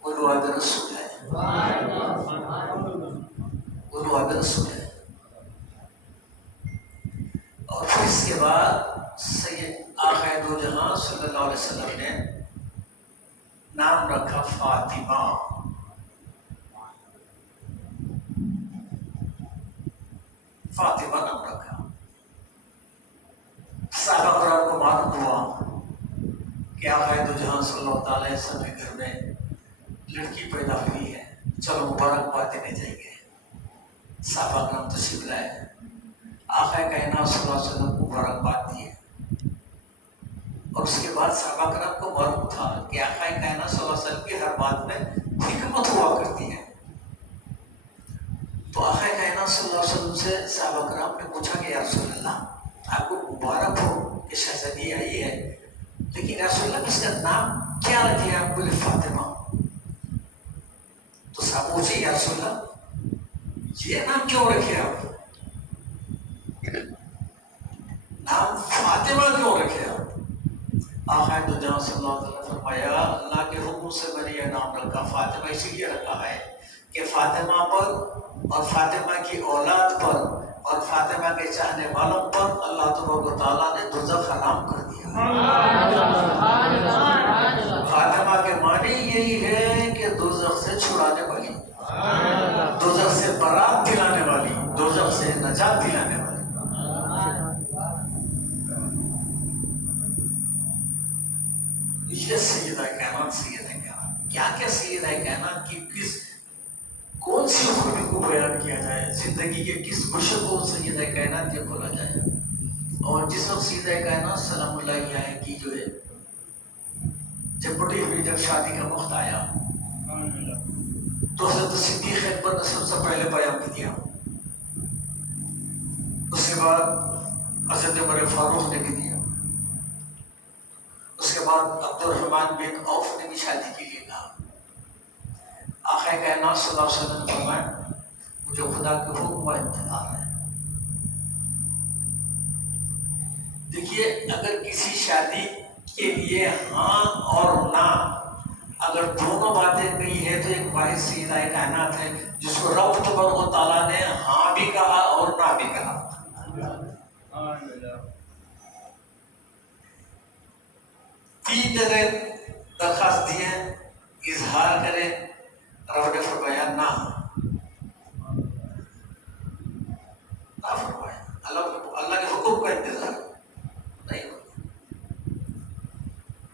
وہ لباب رسول ہے، وہ لباب رسول ہے. اور پھر اس کے بعد سید آقا دو جہاں صلی اللہ علیہ وسلم نے نام رکھا فاطمہ. فاطمہ نام رکھا. صحابہ کرام کو معلوم ہوا کہ آقا دو جہاں صلی اللہ تعالی علیہ وسلم کے گھر میں لڑکی پیدا ہوئی ہے، چلو مبارکباد دینے جائیں گے. صحابہ کرام تشریف لائے، آقا کائنات صلی اللہ علیہ وسلم کو مبارکباد دیے. اور اس کے بعد صحابہ کرام کو معلوم تھا کہ آقا کائنات صلی اللہ علیہ وسلم کی ہر بات میں حکمت ہوا کرتی ہے. تو آقا کائنات صلی اللہ علیہ وسلم سے صحابہ کرام نے پوچھا کہ یا رسول اللہ، آپ کو مبارک ہو کہ شہزادی آئی ہے، لیکن یا رسول اللہ اس کا نام کیا رکھے؟ آپ بولے فاطمہ. تو صاحب پوچھے یا رسول اللہ یہ نام کیوں رکھے؟ آپ نام فاطمہ کیوں رکھے؟ آپ آقا دو جہاں صلی اللہ علیہ وسلم فرمایا، اللہ کے حکم سے میں نے یہ نام رکھا فاطمہ اسی لیے رکھا ہے کہ فاطمہ پر اور فاطمہ کی اولاد پر اور فاطمہ کے چاہنے والوں پر اللہ تبارک و تعالیٰ نے دوزخ حرام کر دیا. فاطمہ کے معنی یہی ہے کہ دوزخ سے چھڑانے والی، دوزخ سے برات دلانے والی، دوزخ سے نجات دلانے والی. یہ سیدہ کائنات، سیدہ کائنات کیا کیا سیدہ کائنات کی کس کون سی خوبی کو بیان کیا جائے، زندگی کے کس گوشے کو سیدہ کائنات کے کھولا جائے. اور جس وقت سیدہ کائنات سلام اللہ علیہ کی جو ہے جب بڑی ہوئی، جب شادی کا وقت آیا تو حضرت صدیق اکبر نے سب سے پہلے بیان کیا. اس کے بعد حضرت عمر فاروق نے بھی دیا. اس کے بعد عبد الرحمن بن عوف نے بھی شادی کے لیے کہا. آقا کائنات صلی اللہ علیہ وسلم نے فرمایا مجھے خدا کے حکم کا انتظار ہے. دیکھیے، اگر کسی شادی کے لیے ہاں اور نہ اگر دونوں باتیں کہی ہے تو ایک واحد سیدہ کائنات ہے جس کو رب تبارک و تعالیٰ نے ہاں بھی کہا اور نہ بھی کہا. تین جگہ درخواست دی ہے، اظہار کرے، رب نے فرمایا نہ فرمایا. اللہ کے حکم کا انتظار نہیں ہوتا.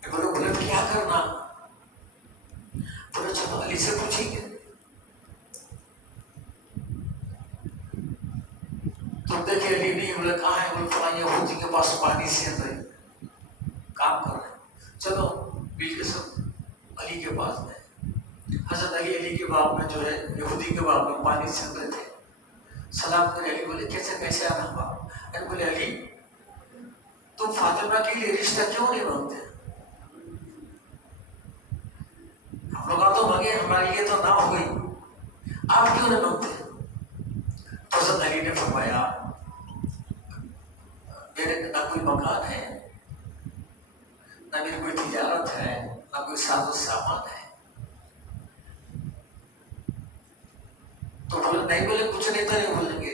بولے کیا کرنا؟ تو بولے چلو علی سے پوچھیں گے. تو دیکھے علی نہیں بولے کہاں ہے؟ بولے فلاں یہودی کے پاس پانی سے اندر کام کر رہے ہیں. چلو مل کے سب علی کے پاس گئے. حضرت علی کے باغ میں جو ہے یہودی کے باغ میں پانی سے اندر تھے. سلام کرے. علی بولے کیسے آنا ہوا؟ علی بولے علی تم فاطمہ کے لیے رشتہ کیوں نہیں مانگتے؟ ہم لوگ تو مانگے، ہمارے لیے تو نہ ہو گئی، آپ کیوں نہیں مانگتے؟ تو حضرت علی نے فرمایا میرے نہ کوئی مکان ہے، نہ میری کوئی تجارت ہے، نہ کوئی ساز و سامان ہے. تو بولے نہیں، بولے کچھ نہیں تو نہیں بولیں گے،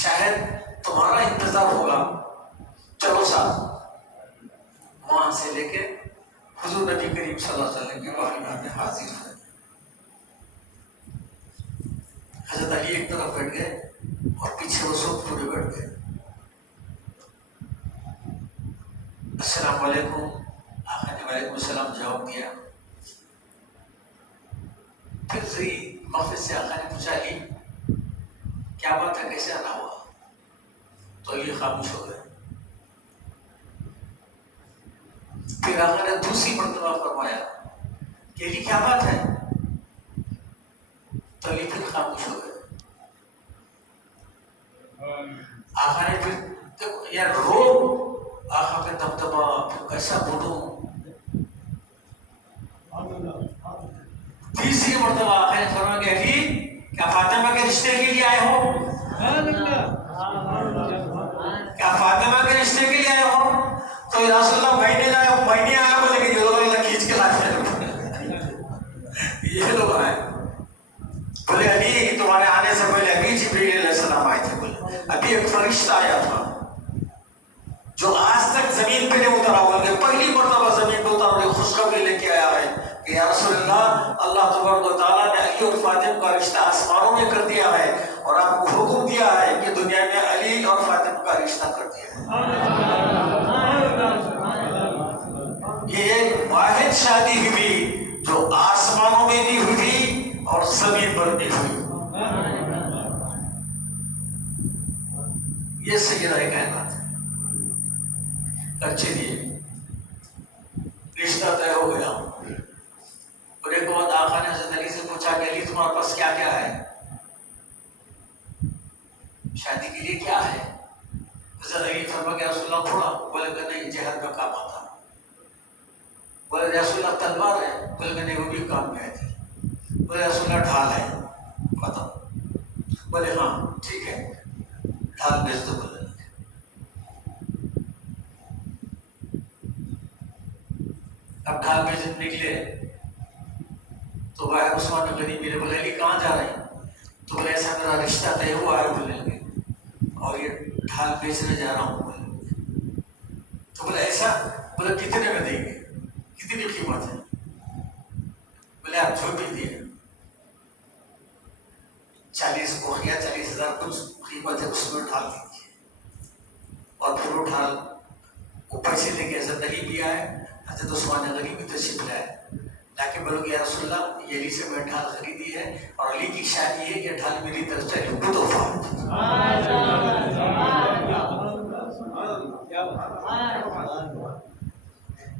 شاید تمہارا انتظار ہوگا، چلو ساتھ. وہاں سے لے کے حضور نبی کریم صلی اللہ علیہ وسلم کی بارگاہ میں حاضر ہوئے. حضرت علی ایک طرف بیٹھ گئے اور پیچھے وہ سب پورے بیٹھ گئے. السلام علیکم. آقا نے وعلیکم السلام جواب دیا. پھر ذری مغفرت سے آقا نے پوچھا علی کیا بات ہے، کیسے آنا ہوا؟ تو علی خاموش ہو گئے. پھر آقا نے دوسری مرتبہ فرمایا کہ علی کیا بات ہے؟ تو علی پھر خاموش ہو گئے. آقا نے پھر یار رو، آقا پہ دبدبا، پھر کیسا بولوں. تیسری مرتبہ آقا نے فرمایا کہ علی کیا فاطمہ کے رشتے کے لیے آئے ہو؟ کیا فاطمہ کے رشتے کے لیے آئے ہو؟ تو یا رسول اللہ میں نہیں آیا. بولے کہ یہ لوگ اللہ کھینچ کے لاتے ہیں. یہ لوگ آئے. بولے علی تمہارے آنے سے پہلے ابھی جبریل علیہ السلام آئے تھے. بولے ابھی ایک فرشتہ آیا تھا جو آج تک زمین پہ نہیں اترا. بول کے پہلی مرتبہ زمین پہ اترا خوشخبری لے کے آیا ہے کہ یا رسول اللہ تبارک و تعالیٰ نے علی اور فاطمہ کا رشتہ آسمانوں میں کر دیا ہے اور آپ کو حکم دیا ہے کہ دنیا میں علی اور فاطمہ کا رشتہ کر دیا ہے. یہ ایک واحد شادی ہوئی جو آسمانوں میں بھی ہوئی اور زمین پر بھی ہوئی. یہ سیدہ کائنات ہے. چلیے رشتہ طے ہو گیا. اور ایک بات آقا نے حضرت علی سے پوچھا کہ علی تمہارے پاس کیا کیا ہے، شادی کے لیے کیا ہے؟ حضرت علی فرمایا کہ رسول اللہ تھوڑا. بولے کہ نہیں جہاد میں کام آتا. بولے رسول اللہ تلوار ہے؟ بولے کہ نہیں وہ بھی کام میں آئی تھی. بولے رسول اللہ ڈھال ہے؟ بتاؤ. بولے ہاں ٹھیک ہے ڈھال بھیج دو. بولے اب ڈھال بھیج نکلے تو باہر عثمان غنی میرے بولے علی کہاں جا رہے ہیں؟ تو بولے ایسا میرا رشتہ طے ہوا ہے بولنے لگے اور یہ ڈھال بیچنے جا رہا ہوں. بولے تو بولے ایسا؟ بولے کتنے میں دیں گے، کتنی قیمت ہے؟ بولے آپ جو بھی دیے 40 کوخیا 40,000 کچھ قیمت ہے، اس میں ڈھال دیجیے. اور پھر وہ ڈھال وہ پیسے لے کے حضرت علی بھی آئے، حضرت عثمان غنی بھی تشریف لائے. لا کے بولو کہ یا رسول اللہ یہ علی سے میں ڈھال خریدی ہے اور علی کی شادی ہے، یہ ڈھال میری طرف سے علی کو تحفہ.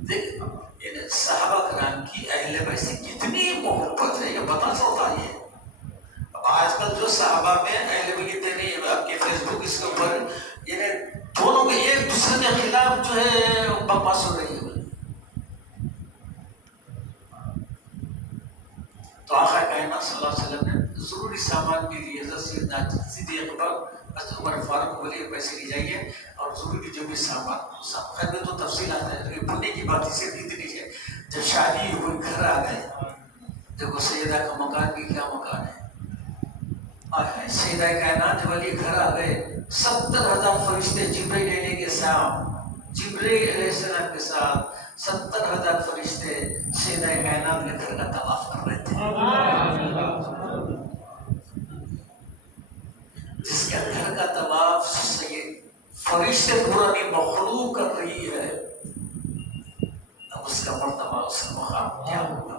دیکھ صحابہ کرام کی اہل بیت سے کتنی محبت ہے، یہ بتا سکتا ہے. اب آج کل جو صحابہ میں اہل بیت نہیں، آپ کے فیس بک اس کے اوپر دونوں کے ایک دوسرے کے خلاف جو ہے بکواس ہو رہی ہے. تو آقا کائنات صلی اللہ علیہ وسلم نے ضروری سامان بھی لیے. حضرت سیدنا صدیق اکبر حضرت عمر فاروق بولے پیسے لے جائیے اور ضروری جو بھی سامان خیر میں تو تفصیلات ہے لیکن بولنے کی بات اسے اتنی ہے. جب شادی ہوئی گھر آ گئے، دیکھو سیدہ کا مکان بھی کیا مکان ہے. سیدہ کائنات جب علی گھر آ گئے 70,000 فرشتے جبرائیل علیہ السلام کے ساتھ 70,000 فرشتے سیدہ کائنات کے گھر کا طواف کر رہے تھے. جس کے گھر کا طواف فرشتے پورانی مخلوق کر رہی ہے، اب اس کا مرتبہ اس کا مقام کیا ہوگا.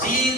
3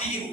3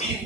3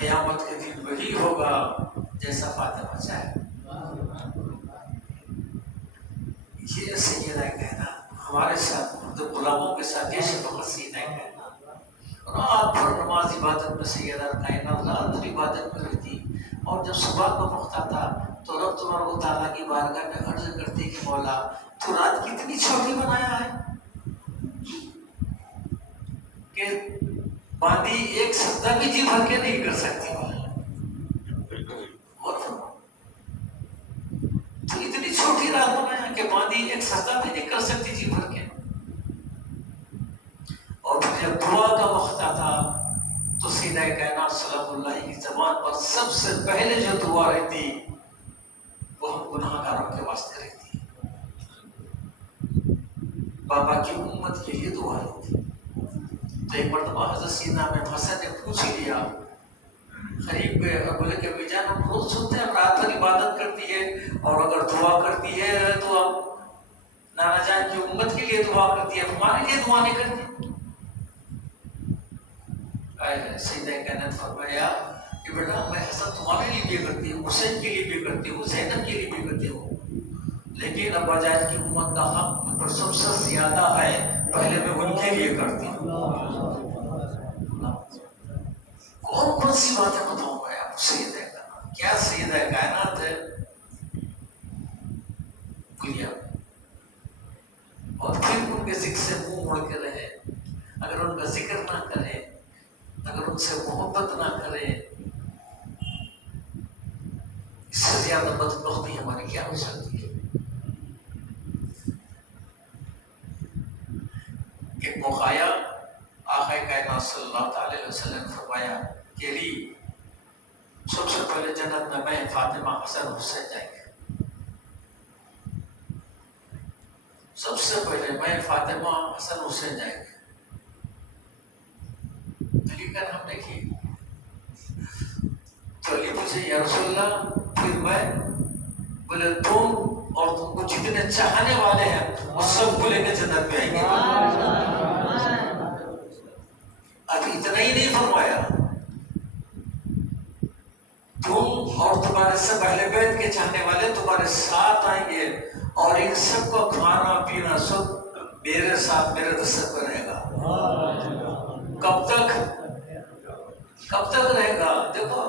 قیامت کے دن وہی ہوگا جیسا فاطمہ چاہے. یہ سیدہ کہنا ہمارے ساتھ غلاموں کے ساتھ جیسے تو سیدہ کہنا رات بھر نماز عبادت میں سیدہ کائنات رات بھر عبادت میں رہتی، اور جب صبح کا وقت آتا تو رب تبارک و تعالیٰ کی بارگاہ میں عرض کرتی کہ مولا تو رات کتنی چھوٹی بنایا ہے کہ باندی ایک سجدہ بھی جی بھر کے نہیں کر سکتی. اور تو اتنی چھوٹی رات بنایا کہ باندی ایک سجدہ بھی نہیں کر سکتی جی بھر کے. اور جب دعا کا وقت آتا تو سیدہ کائنات سلام اللہ کی زبان پر سب سے پہلے جو دعا رہتی وہ ہم گناہ گاروں کے واسطے رہتی، بابا کی امت کے لیے دعا رہتی. تو ایک مرتبہ حضرت سیدنا امام حسن نے پوچھ لیا قریب پہ اور بولے کہ ابھی جان ہم روز سنتے ہیں رات بھر عبادت کرتی ہے اور اگر دعا کرتی ہے تو اب نانا جان کی امت کے لیے دعا کرتی ہے، ہمارے لیے دعا نہیں کرتی. سیدہ کائنات فرمایا کہ بیٹا میں حسن تمہارے لیے بھی کرتی ہوں، حسین کے لیے بھی کرتی ہوں، زینب کے لیے بھی کرتی ہوں، لیکن ابا جان کی امت کا حق مجھ پر سب سے زیادہ ہے، پہلے میں ان کے لیے کرتی ہوں. کون کون سی باتیں بتاؤں میں آپ سیدہ کائنات کیا سیدہ کائنات ہے بھولیا. اور پھر ان کے ذکر سے منہ موڑ کے رہے، اگر ان کا ذکر نہ کرے، اگر ان سے محبت نہ کرے، اس سے زیادہ بدبختی ہماری کیا ہو سکتی ہے. ایک موقع آیا آقا کائنات صلی اللہ تعالی علیہ وسلم نے فرمایا کہ علی سب سے پہلے جنت میں فاطمہ حسن حسین جائیں گے، سب سے پہلے میں فاطمہ حسن حسین جائیں گے. علی کا نام دیکھیے تو علی پوچھے یا رسول اللہ پھر میں؟ بولے تم اور تم کو جتنے چاہنے والے ہیں وہ سب کو لے کے جنت میں آئیں گے. ابھی اتنا ہی نہیں فرمایا، تم اور تمہارے سب اہل بیت کے چاہنے والے تمہارے ساتھ آئیں گے اور ان سب کو کھانا پینا سب میرے ساتھ میرے دستر پر رہے گا. کب تک رہے گا؟ دیکھو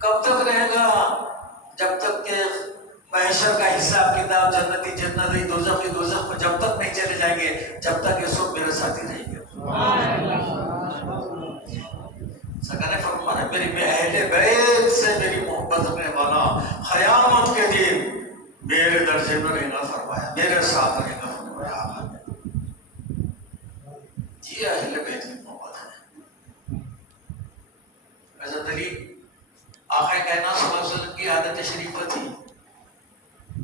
کب تک رہے گا؟ جب تک کہ محشر کا حساب کتاب جنتی جنتی دوزخی دوزخ میں جب تک نہیں چلے جائیں گے جب تک یہ سب میرے ساتھ ہی رہیں گے. سکا نے فرمایا میری اہل بیت سے میری محبت رکھنے والا قیامت کے دن میرے درجے میں رہے گا، فرمایا میرے ساتھ رہے گا. فرمایا یہ اہل بیت کی محبت ہے. حضرت علی آقا کائنات صلی اللہ علیہ وسلم کی عادت شریفہ تھی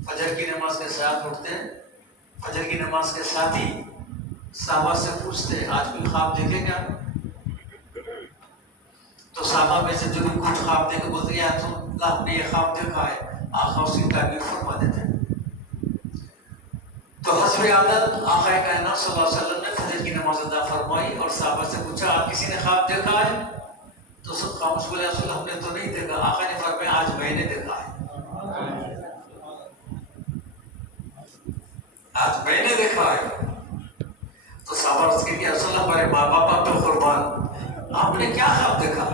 فجر کی نماز کے ساتھ اٹھتے، فجر کی نماز کے ساتھ ہی صحابہ سے پوچھتے آج کوئی خواب دیکھے کیا؟ تو صحابہ میں سے جو بھی کچھ خواب دیکھے بولتے یا تو اللہ نے یہ خواب دیکھا ہے، آقا اس کی تعبیر فرما دیتے. تو حسب عادت آقا کائنات صلی اللہ علیہ وسلم نے فجر کی نماز ادا فرمائی اور صحابہ سے پوچھا آپ کسی نے خواب دیکھا ہے؟ تو سب خاموش بولے رسول اللہ ہم نے تو نہیں دیکھا. آقا نے فرمایا آج میں نے دیکھا ہے، آج میں نے دیکھا ہے. تو صحابہ اس کے لیے رسول اللہ ہمارے ماں باپ آپ پہ قربان، آپ نے کیا خواب دیکھا؟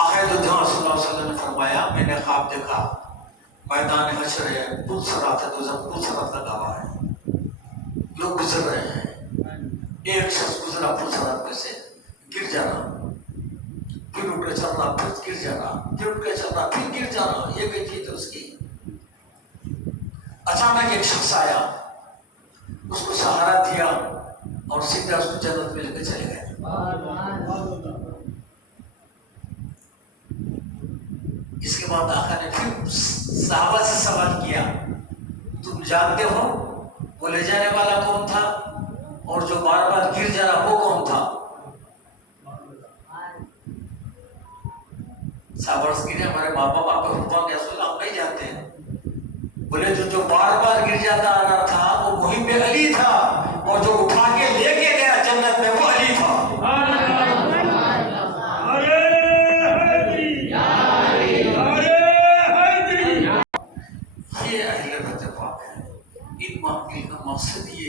آخر تو جہاں صلی اللہ علیہ وسلم نے فرمایا میں نے خواب دیکھا میدان حشر ہے، پل صراط ہے، دوزخ پل صراط لگا ہوا ہے، لوگ گزر رہے ہیں، ایک شخص گزرا پل صراط میں سے گر جانا، پھر اٹھ کے چل رہا، پھر گر جانا، پھر اٹھ کے چل رہا، پھر گر جانا. یہ بھی چیز ہے اس کی. اچانک ایک شخص آیا، اس کو سہارا دیا اور سیدھا اس کو جنت میں لے کے چلے گئے. اس کے بعد آقا نے پھر صحابہ سے سوال کیا تم جانتے ہو وہ لے جانے والا کون تھا اور جو بار بار گر جا رہا وہ کون تھا؟ صحابہ عرض کیے ہمارے ماں باپ آپ کو حکم رسول اللہ ہم نہیں جانتے ہیں. بولے جو بار بار گر جاتا آ رہا تھا وہ وہیں پہ علی تھا اور جو اٹھا کے لے کے گیا جنت میں وہ علی تھا.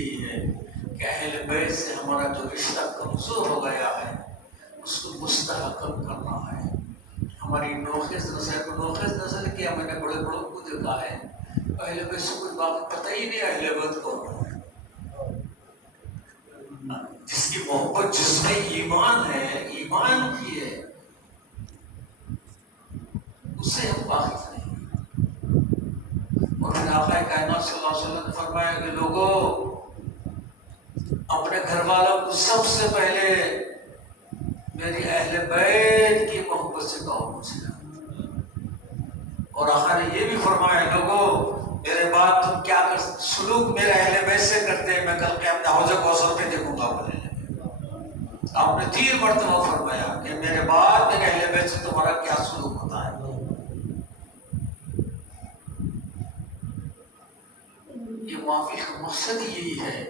یہی ہے کہ اہل بیت سے ہمارا جو رشتہ کمزور ہو گیا ہے اس کو مستحکم کرنا ہے. ہماری نوخیز نسل کیا میں نے بڑے بڑوں کو دیکھا ہے اہل بیت سے کوئی بات پتہ ہی نہیں اہل بیت کون ہے. جس کی محبت جس میں ایمان ہے ایمان کی ہے اس سے ہم واقف نہیں. اور پھر آقا کائنات صلی اللہ علیہ وسلم نے فرمایا کہ لوگوں اپنے گھر والوں کو سب سے پہلے میری اہل بیت کی محبت سے کہو مجھے. اور آقا نے یہ بھی فرمایا لوگوں میرے بعد تم کیا سلوک میرے اہل بیت سے کرتے ہیں میں کل قیامت حوض کوثر پہ دیکھوں گا. بولے آپ نے 3 مرتبہ فرمایا کہ میرے بعد میرے اہل بیت سے تمہارا کیا سلوک ہوتا ہے. یہ معافی کا مقصد یہی ہے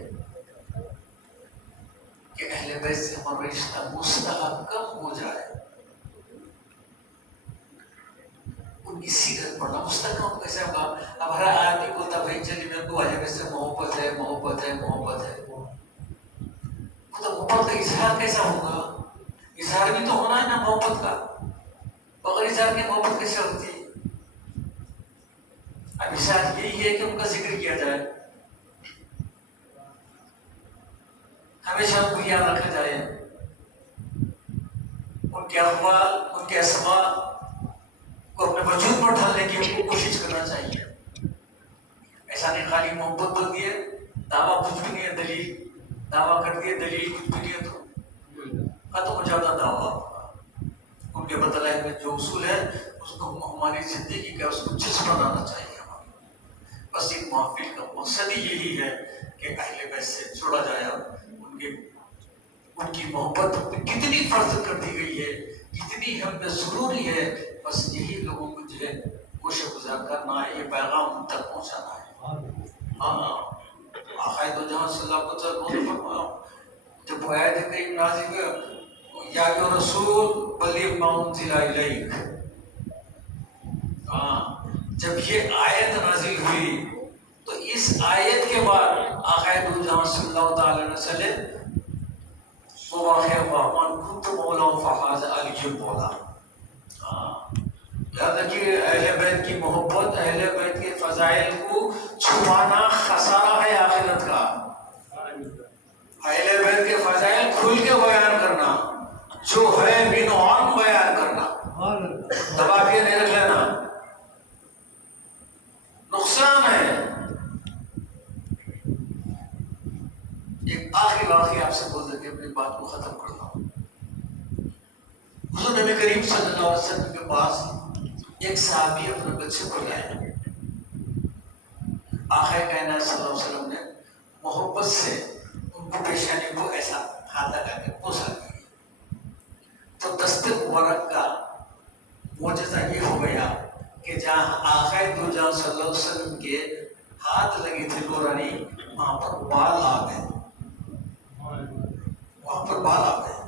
کہ اہل بیت سے ہمارا رشتہ مستحکم ہو جائے. ان کی سیرت پڑھنا مستحکم کیسے ہوگا؟ اب ہر آدمی بولتا بھائی چلیے میرے کو اہل بیت سے محبت ہے محبت ہے محبت ہے. تو محبت کا اظہار کیسا ہوگا؟ اظہار بھی تو ہونا ہے نا محبت کا. بغیر اظہار کی محبت کیسے ہوتی ہے؟ اب اظہار یہی ہے کہ ان کا ذکر کیا جائے ہمیشہ ان کو یاد رکھا جائے ان کے اقوال ان کے اسماء کو اپنے وجود پر ڈھالنے کی کوشش کرنا چاہیے. ایسا نہیں خالی محبت بول دیے دعویٰ کچھ بھی نہیں ہے دلیل دعویٰ کر دیے دلیل کچھ بھی نہیں ہے تو ختم ہو جاتا دعویٰ. ان کے بتلائے میں جو اصول ہے اس کو ہماری زندگی کا اس کو جسم بنانا چاہیے. بس ایک محفل کا مقصد ہی یہی ہے کہ اہل بیت سے جوڑا جائے. ان کی محبت کتنی فرض کر دی گئی ہے کتنی ہم پہ ضروری ہے. بس یہی لوگوں کو جو ہے کوشش گزار کرنا ہے یہ پیغام ان تک پہنچانا ہے. ہاں آقا دو جہاں صلی اللہ علیہ وسلم جب آیت کریم نازل ہوئی یا ایھا رسول بلغ ما انزل الیک. جب یہ آیت نازل ہوئی تو اس آیت کے بعد آقا دو جہاں صلی اللہ تعالی علیہ وسلم وہ واقعہ ہوا من کنت مولا فحاز علی مولا. یاد رکھیے اہل بیت کی محبت اہل بیت کے فضائل کو چھپانا خسارہ ہے آخرت کا. اہل بیت کے فضائل کھل کے بیان کرنا جو ہے بن عام بیان کرنا دبا کے نہیں رکھ لینا نقصان ہے. ایک آخری واقعہ آپ سے بول دے کے اپنی بات کو ختم کرتا ہوں. حضور نبی کریم صلی اللہ علیہ وسلم کے پاس ایک صحابی اپنے بچے کو لائے. آقا کائنات صلی اللہ علیہ وسلم نے محبت سے ان کو پیشانی کو ایسا ہاتھ لگا کے پوچھا دیا. تو دست مبارک کا معجزہ یہ ہو گیا کہ جہاں آقا دو جہاں صلی اللہ علیہ وسلم کے ہاتھ لگی تھی نورانی وہاں پر بال آ گئے. وہاں پر بال آ گئے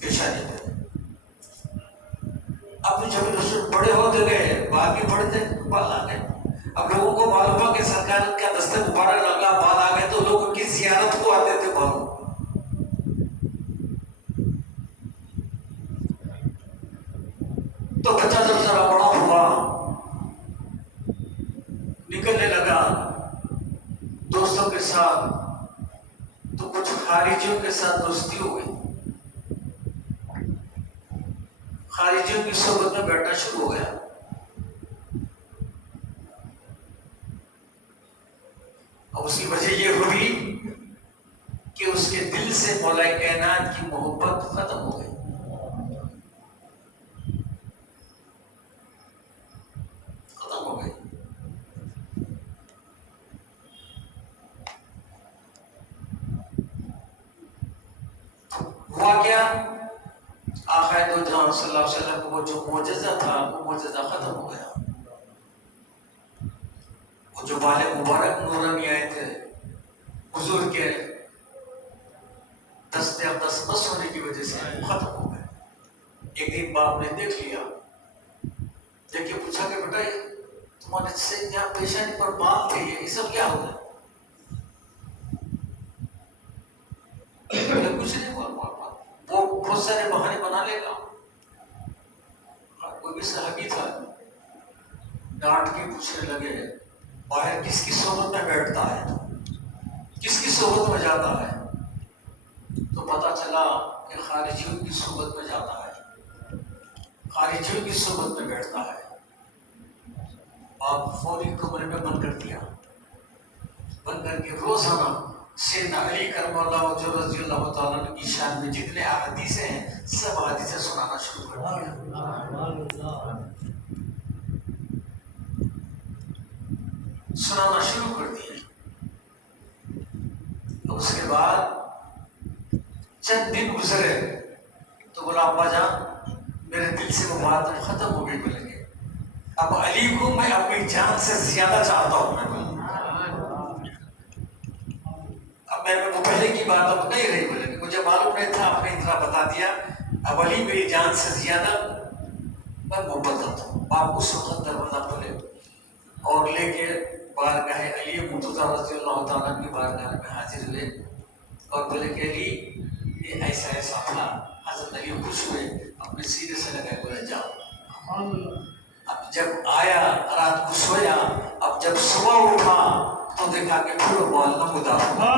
پیشانی میں. اب جب رسول بڑے ہوتے گئے بال بھی بڑھتے بال آ گئے. اب لوگوں کو معلوم ہوا کہ سرکار کا دست مبارک لگا بال آ گئے تو لوگ ان کی زیارت کو آتے تھے بالوں. تو بچہ جب ذرا بڑا ہوا نکلنے لگا دوستوں کے ساتھ تو کچھ خارجیوں کے ساتھ دوستی ہو گئی. خارجیوں کی صحبت میں بیٹھنا شروع ہو گیا. اب اس کی وجہ یہ ہوئی کہ اس کے دل سے مولا کائنات کی محبت ختم ہو گئی. ختم ہو گئی. ہوا کیا؟ آقا دو جہاں صلی اللہ علیہ وسلم کو وہ جو معجزہ تھا وہ معجزہ ختم ہو گیا. وہ جو بال مبارک نورانی آئے تھے حضور کے دست اقدس بس ہونے کی وجہ سے وہ ختم ہو گئے. ایک دن باپ نے دیکھ لیا دیکھ کے پوچھا کہ بیٹا تمہارے سے یہاں پیشانی پر بال تھے، یہ سب کیا ہو گیا؟ کچھ نہیں ہوا، وہ بہت سارے بہانے بنا لے گا. کوئی بھی صحابی تھا، ڈانٹ کے پوچھنے لگے باہر کس کی صحبت میں بیٹھتا ہے، کس کی صحبت میں جاتا ہے؟ تو پتا چلا کہ خارجیوں کی صحبت میں جاتا ہے، خارجیوں کی صحبت میں بیٹھتا ہے. آپ فوری کمرے میں بند کر دیا، بند کر کے روزانہ سیدنا علی کرم اللہ وجہ رضی اللہ تعالیٰ عنہ کی شان میں جتنے احادیثیں ہیں سب احادیثیں سنانا شروع کر دیا. سنانا شروع کر دیا. اس کے بعد چند دن گزرے تو بولا ابا جان میرے دل سے وہ بات ختم ہو گئی. بولے گے اب علی کو میں اپنی جان سے زیادہ چاہتا ہوں. اب میں وہ پہلے کی بات اب نہیں رہی. بولے مجھے معلوم نہیں تھا، آپ نے اتنا بتا دیا. اب علی میری جان سے زیادہ میں محبت کرتا ہوں. آپ اس وقت دروازہ کھولے اور لے کے بارگاہ علی مرتضیٰ رضی اللہ تعالیٰ کی بارگاہ میں حاضر ہوئے اور بولے کہ علی یہ ایسا ایسا تھا. حضرت علی خوش ہوئے، اپنے سینے سے لگائے، بولے جاؤ. اب جب آیا رات کو سویا، اب جب صبح اٹھا تو دیکھا کہ پورا معاملہ مدار ہوا.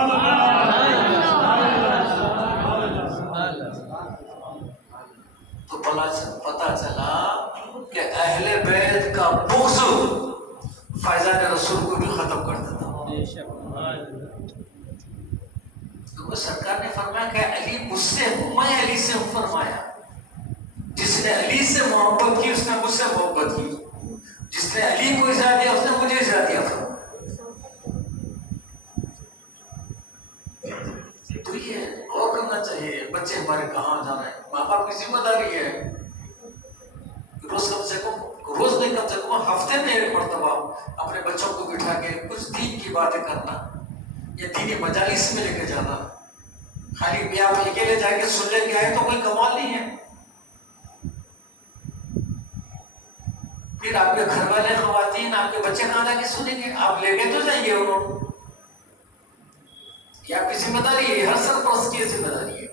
تو پتا چلا کہ اہل بیت کا بغض فیضان رسول کو بھی ختم کر دیتا. تو سرکار نے فرمایا کہ علی مجھ سے ہوں، میں علی سے ہوں. فرمایا جس نے علی سے محبت کی اس نے مجھ سے محبت کی، جس نے علی کو اجازت دیا اس نے مجھے اجازت دیا تھا. تو یہ غور کرنا چاہیے. بچے ہمارے کہاں جانا ہے، ماں باپ کی ذمہ داری ہے. روز کم سے کم ہفتے میں ایک مرتبہ اپنے بچوں کو بٹھا کے کچھ دین کی باتیں کرنا یا دینی مجالس میں لے کے جانا. خالی بھی آپ اکیلے جا کے سن لے کے آئے تو کوئی کمال نہیں ہے. پھر آپ کے گھر والے خواتین آپ کے بچے کہاں جا کے سنیں گے؟ آپ لے کے تو جائیے انہوں. یہ آپ کی ذمہ داری ہے، ہر سرپرست کی ذمہ داری ہے.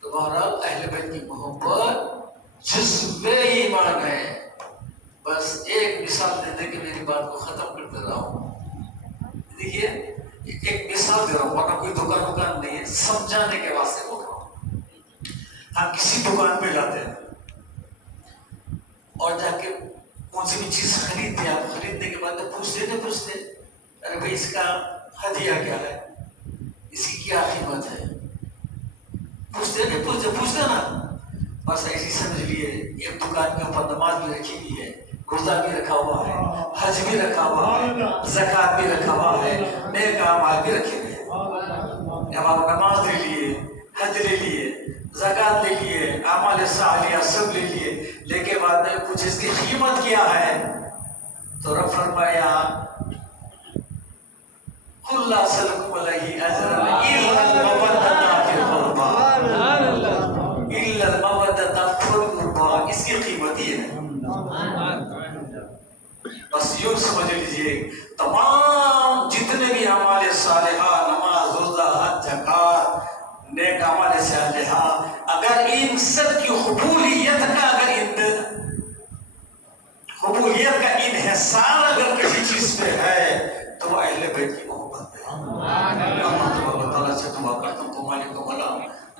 تو بہرحال اہل بیت کی محبت جذبے ایمان ہے. بس ایک مثال دے دے کہ میری بات کو ختم کرتے رہا ہوں. دیکھیے ایک مثال دے رہا ہوں، ورنہ کوئی دکان نہیں ہے، سمجھانے کے واسطے بول رہا ہوں. ہم کسی دکان پہ جاتے ہیں اور جا کے کون سی بھی چیز خریدتے ہیں. آپ خریدنے کے بعد پوچھتے ارے بھائی اس کا ہدیہ کیا ہے، اس کی کیا قیمت ہے؟ پوچھتے نا. بس ایسی سمجھ لیے ایک دکان کے اوپر نماز بھی رکھی ہوئی ہے، روزہ بھی رکھا ہوا ہے، حج بھی رکھا ہوا ہے، زکات بھی رکھا ہوا ہے، نیک اعمال بھی رکھے ہوئے ہیں. اب آپ نماز لے لیے، حج لے لیے، زکات لے لیے، اعمال صالحہ سب لے لیے، لیکن بعد میں کچھ اس کی قیمت کیا ہے؟ تو رب فرمایا قل لا اسألكم علیہ اجرا الا المودۃ فی القربى، الا المودۃ فی القربى. اس کی قیمت یہ ہے. بس یوں سمجھ لیجیے تمام جتنے بھی اعمال صالحہ، نماز، روزہ، حج، زکات، نیک اعمال صالحہ، اگر ان سب کی قبولیت کا انحصار اگر کسی چیز پہ ہے تو وہ اہل بیت کی محبت ہے. اللہ تعالیٰ سے دعا کرتا ہوں کہ مالک مولا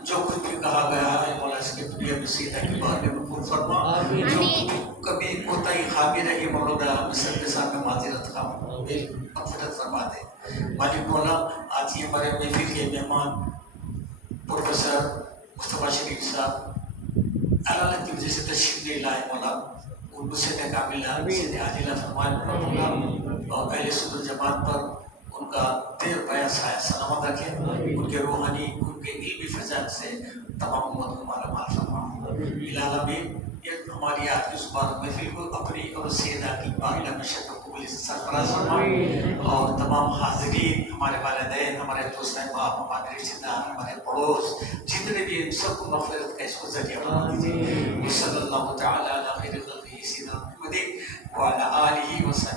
جو کچھ بھی کہا گیا ہے مولا اس کے دنیا میں سیدھا کے بارے میں قبول فرما. جو کبھی کوتاہی خامی رہی مولا ہم سب کے سامنے معذرت خواہ مغفرت فرما دے. مالک مولا آج یہ ہمارے محفل کے مہمان پروفیسر مصطفیٰ شریف صاحب اللہ کی وجہ سے تشریف نہیں لائے مولا، ان کو صحت کاملہ صحت عاجلہ فرمائے مولا، اور اہل سنت جماعت پر ان کا دیر پایا سایہ سلامت رکھے. ان کے روحانی ان کے علمی فضائل سے تمام امت کو مالا مال فرما. العالمین یہ ہماری آج کی زبان محفل کو اپنی اور سیدہ کی باقیہ میں شکر قبولی سے سرفراز فرما، اور تمام حاضرین، ہمارے والدین، ہمارے دوست احباب، ہمارے رشتہ دار، ہمارے پڑوس جتنے بھی سب کو مغفرت کا اس کو ذریعہ بنا دیجیے. صلی اللہ تعالیٰ علیہ خیر خلقہ وعلى آله وصحبه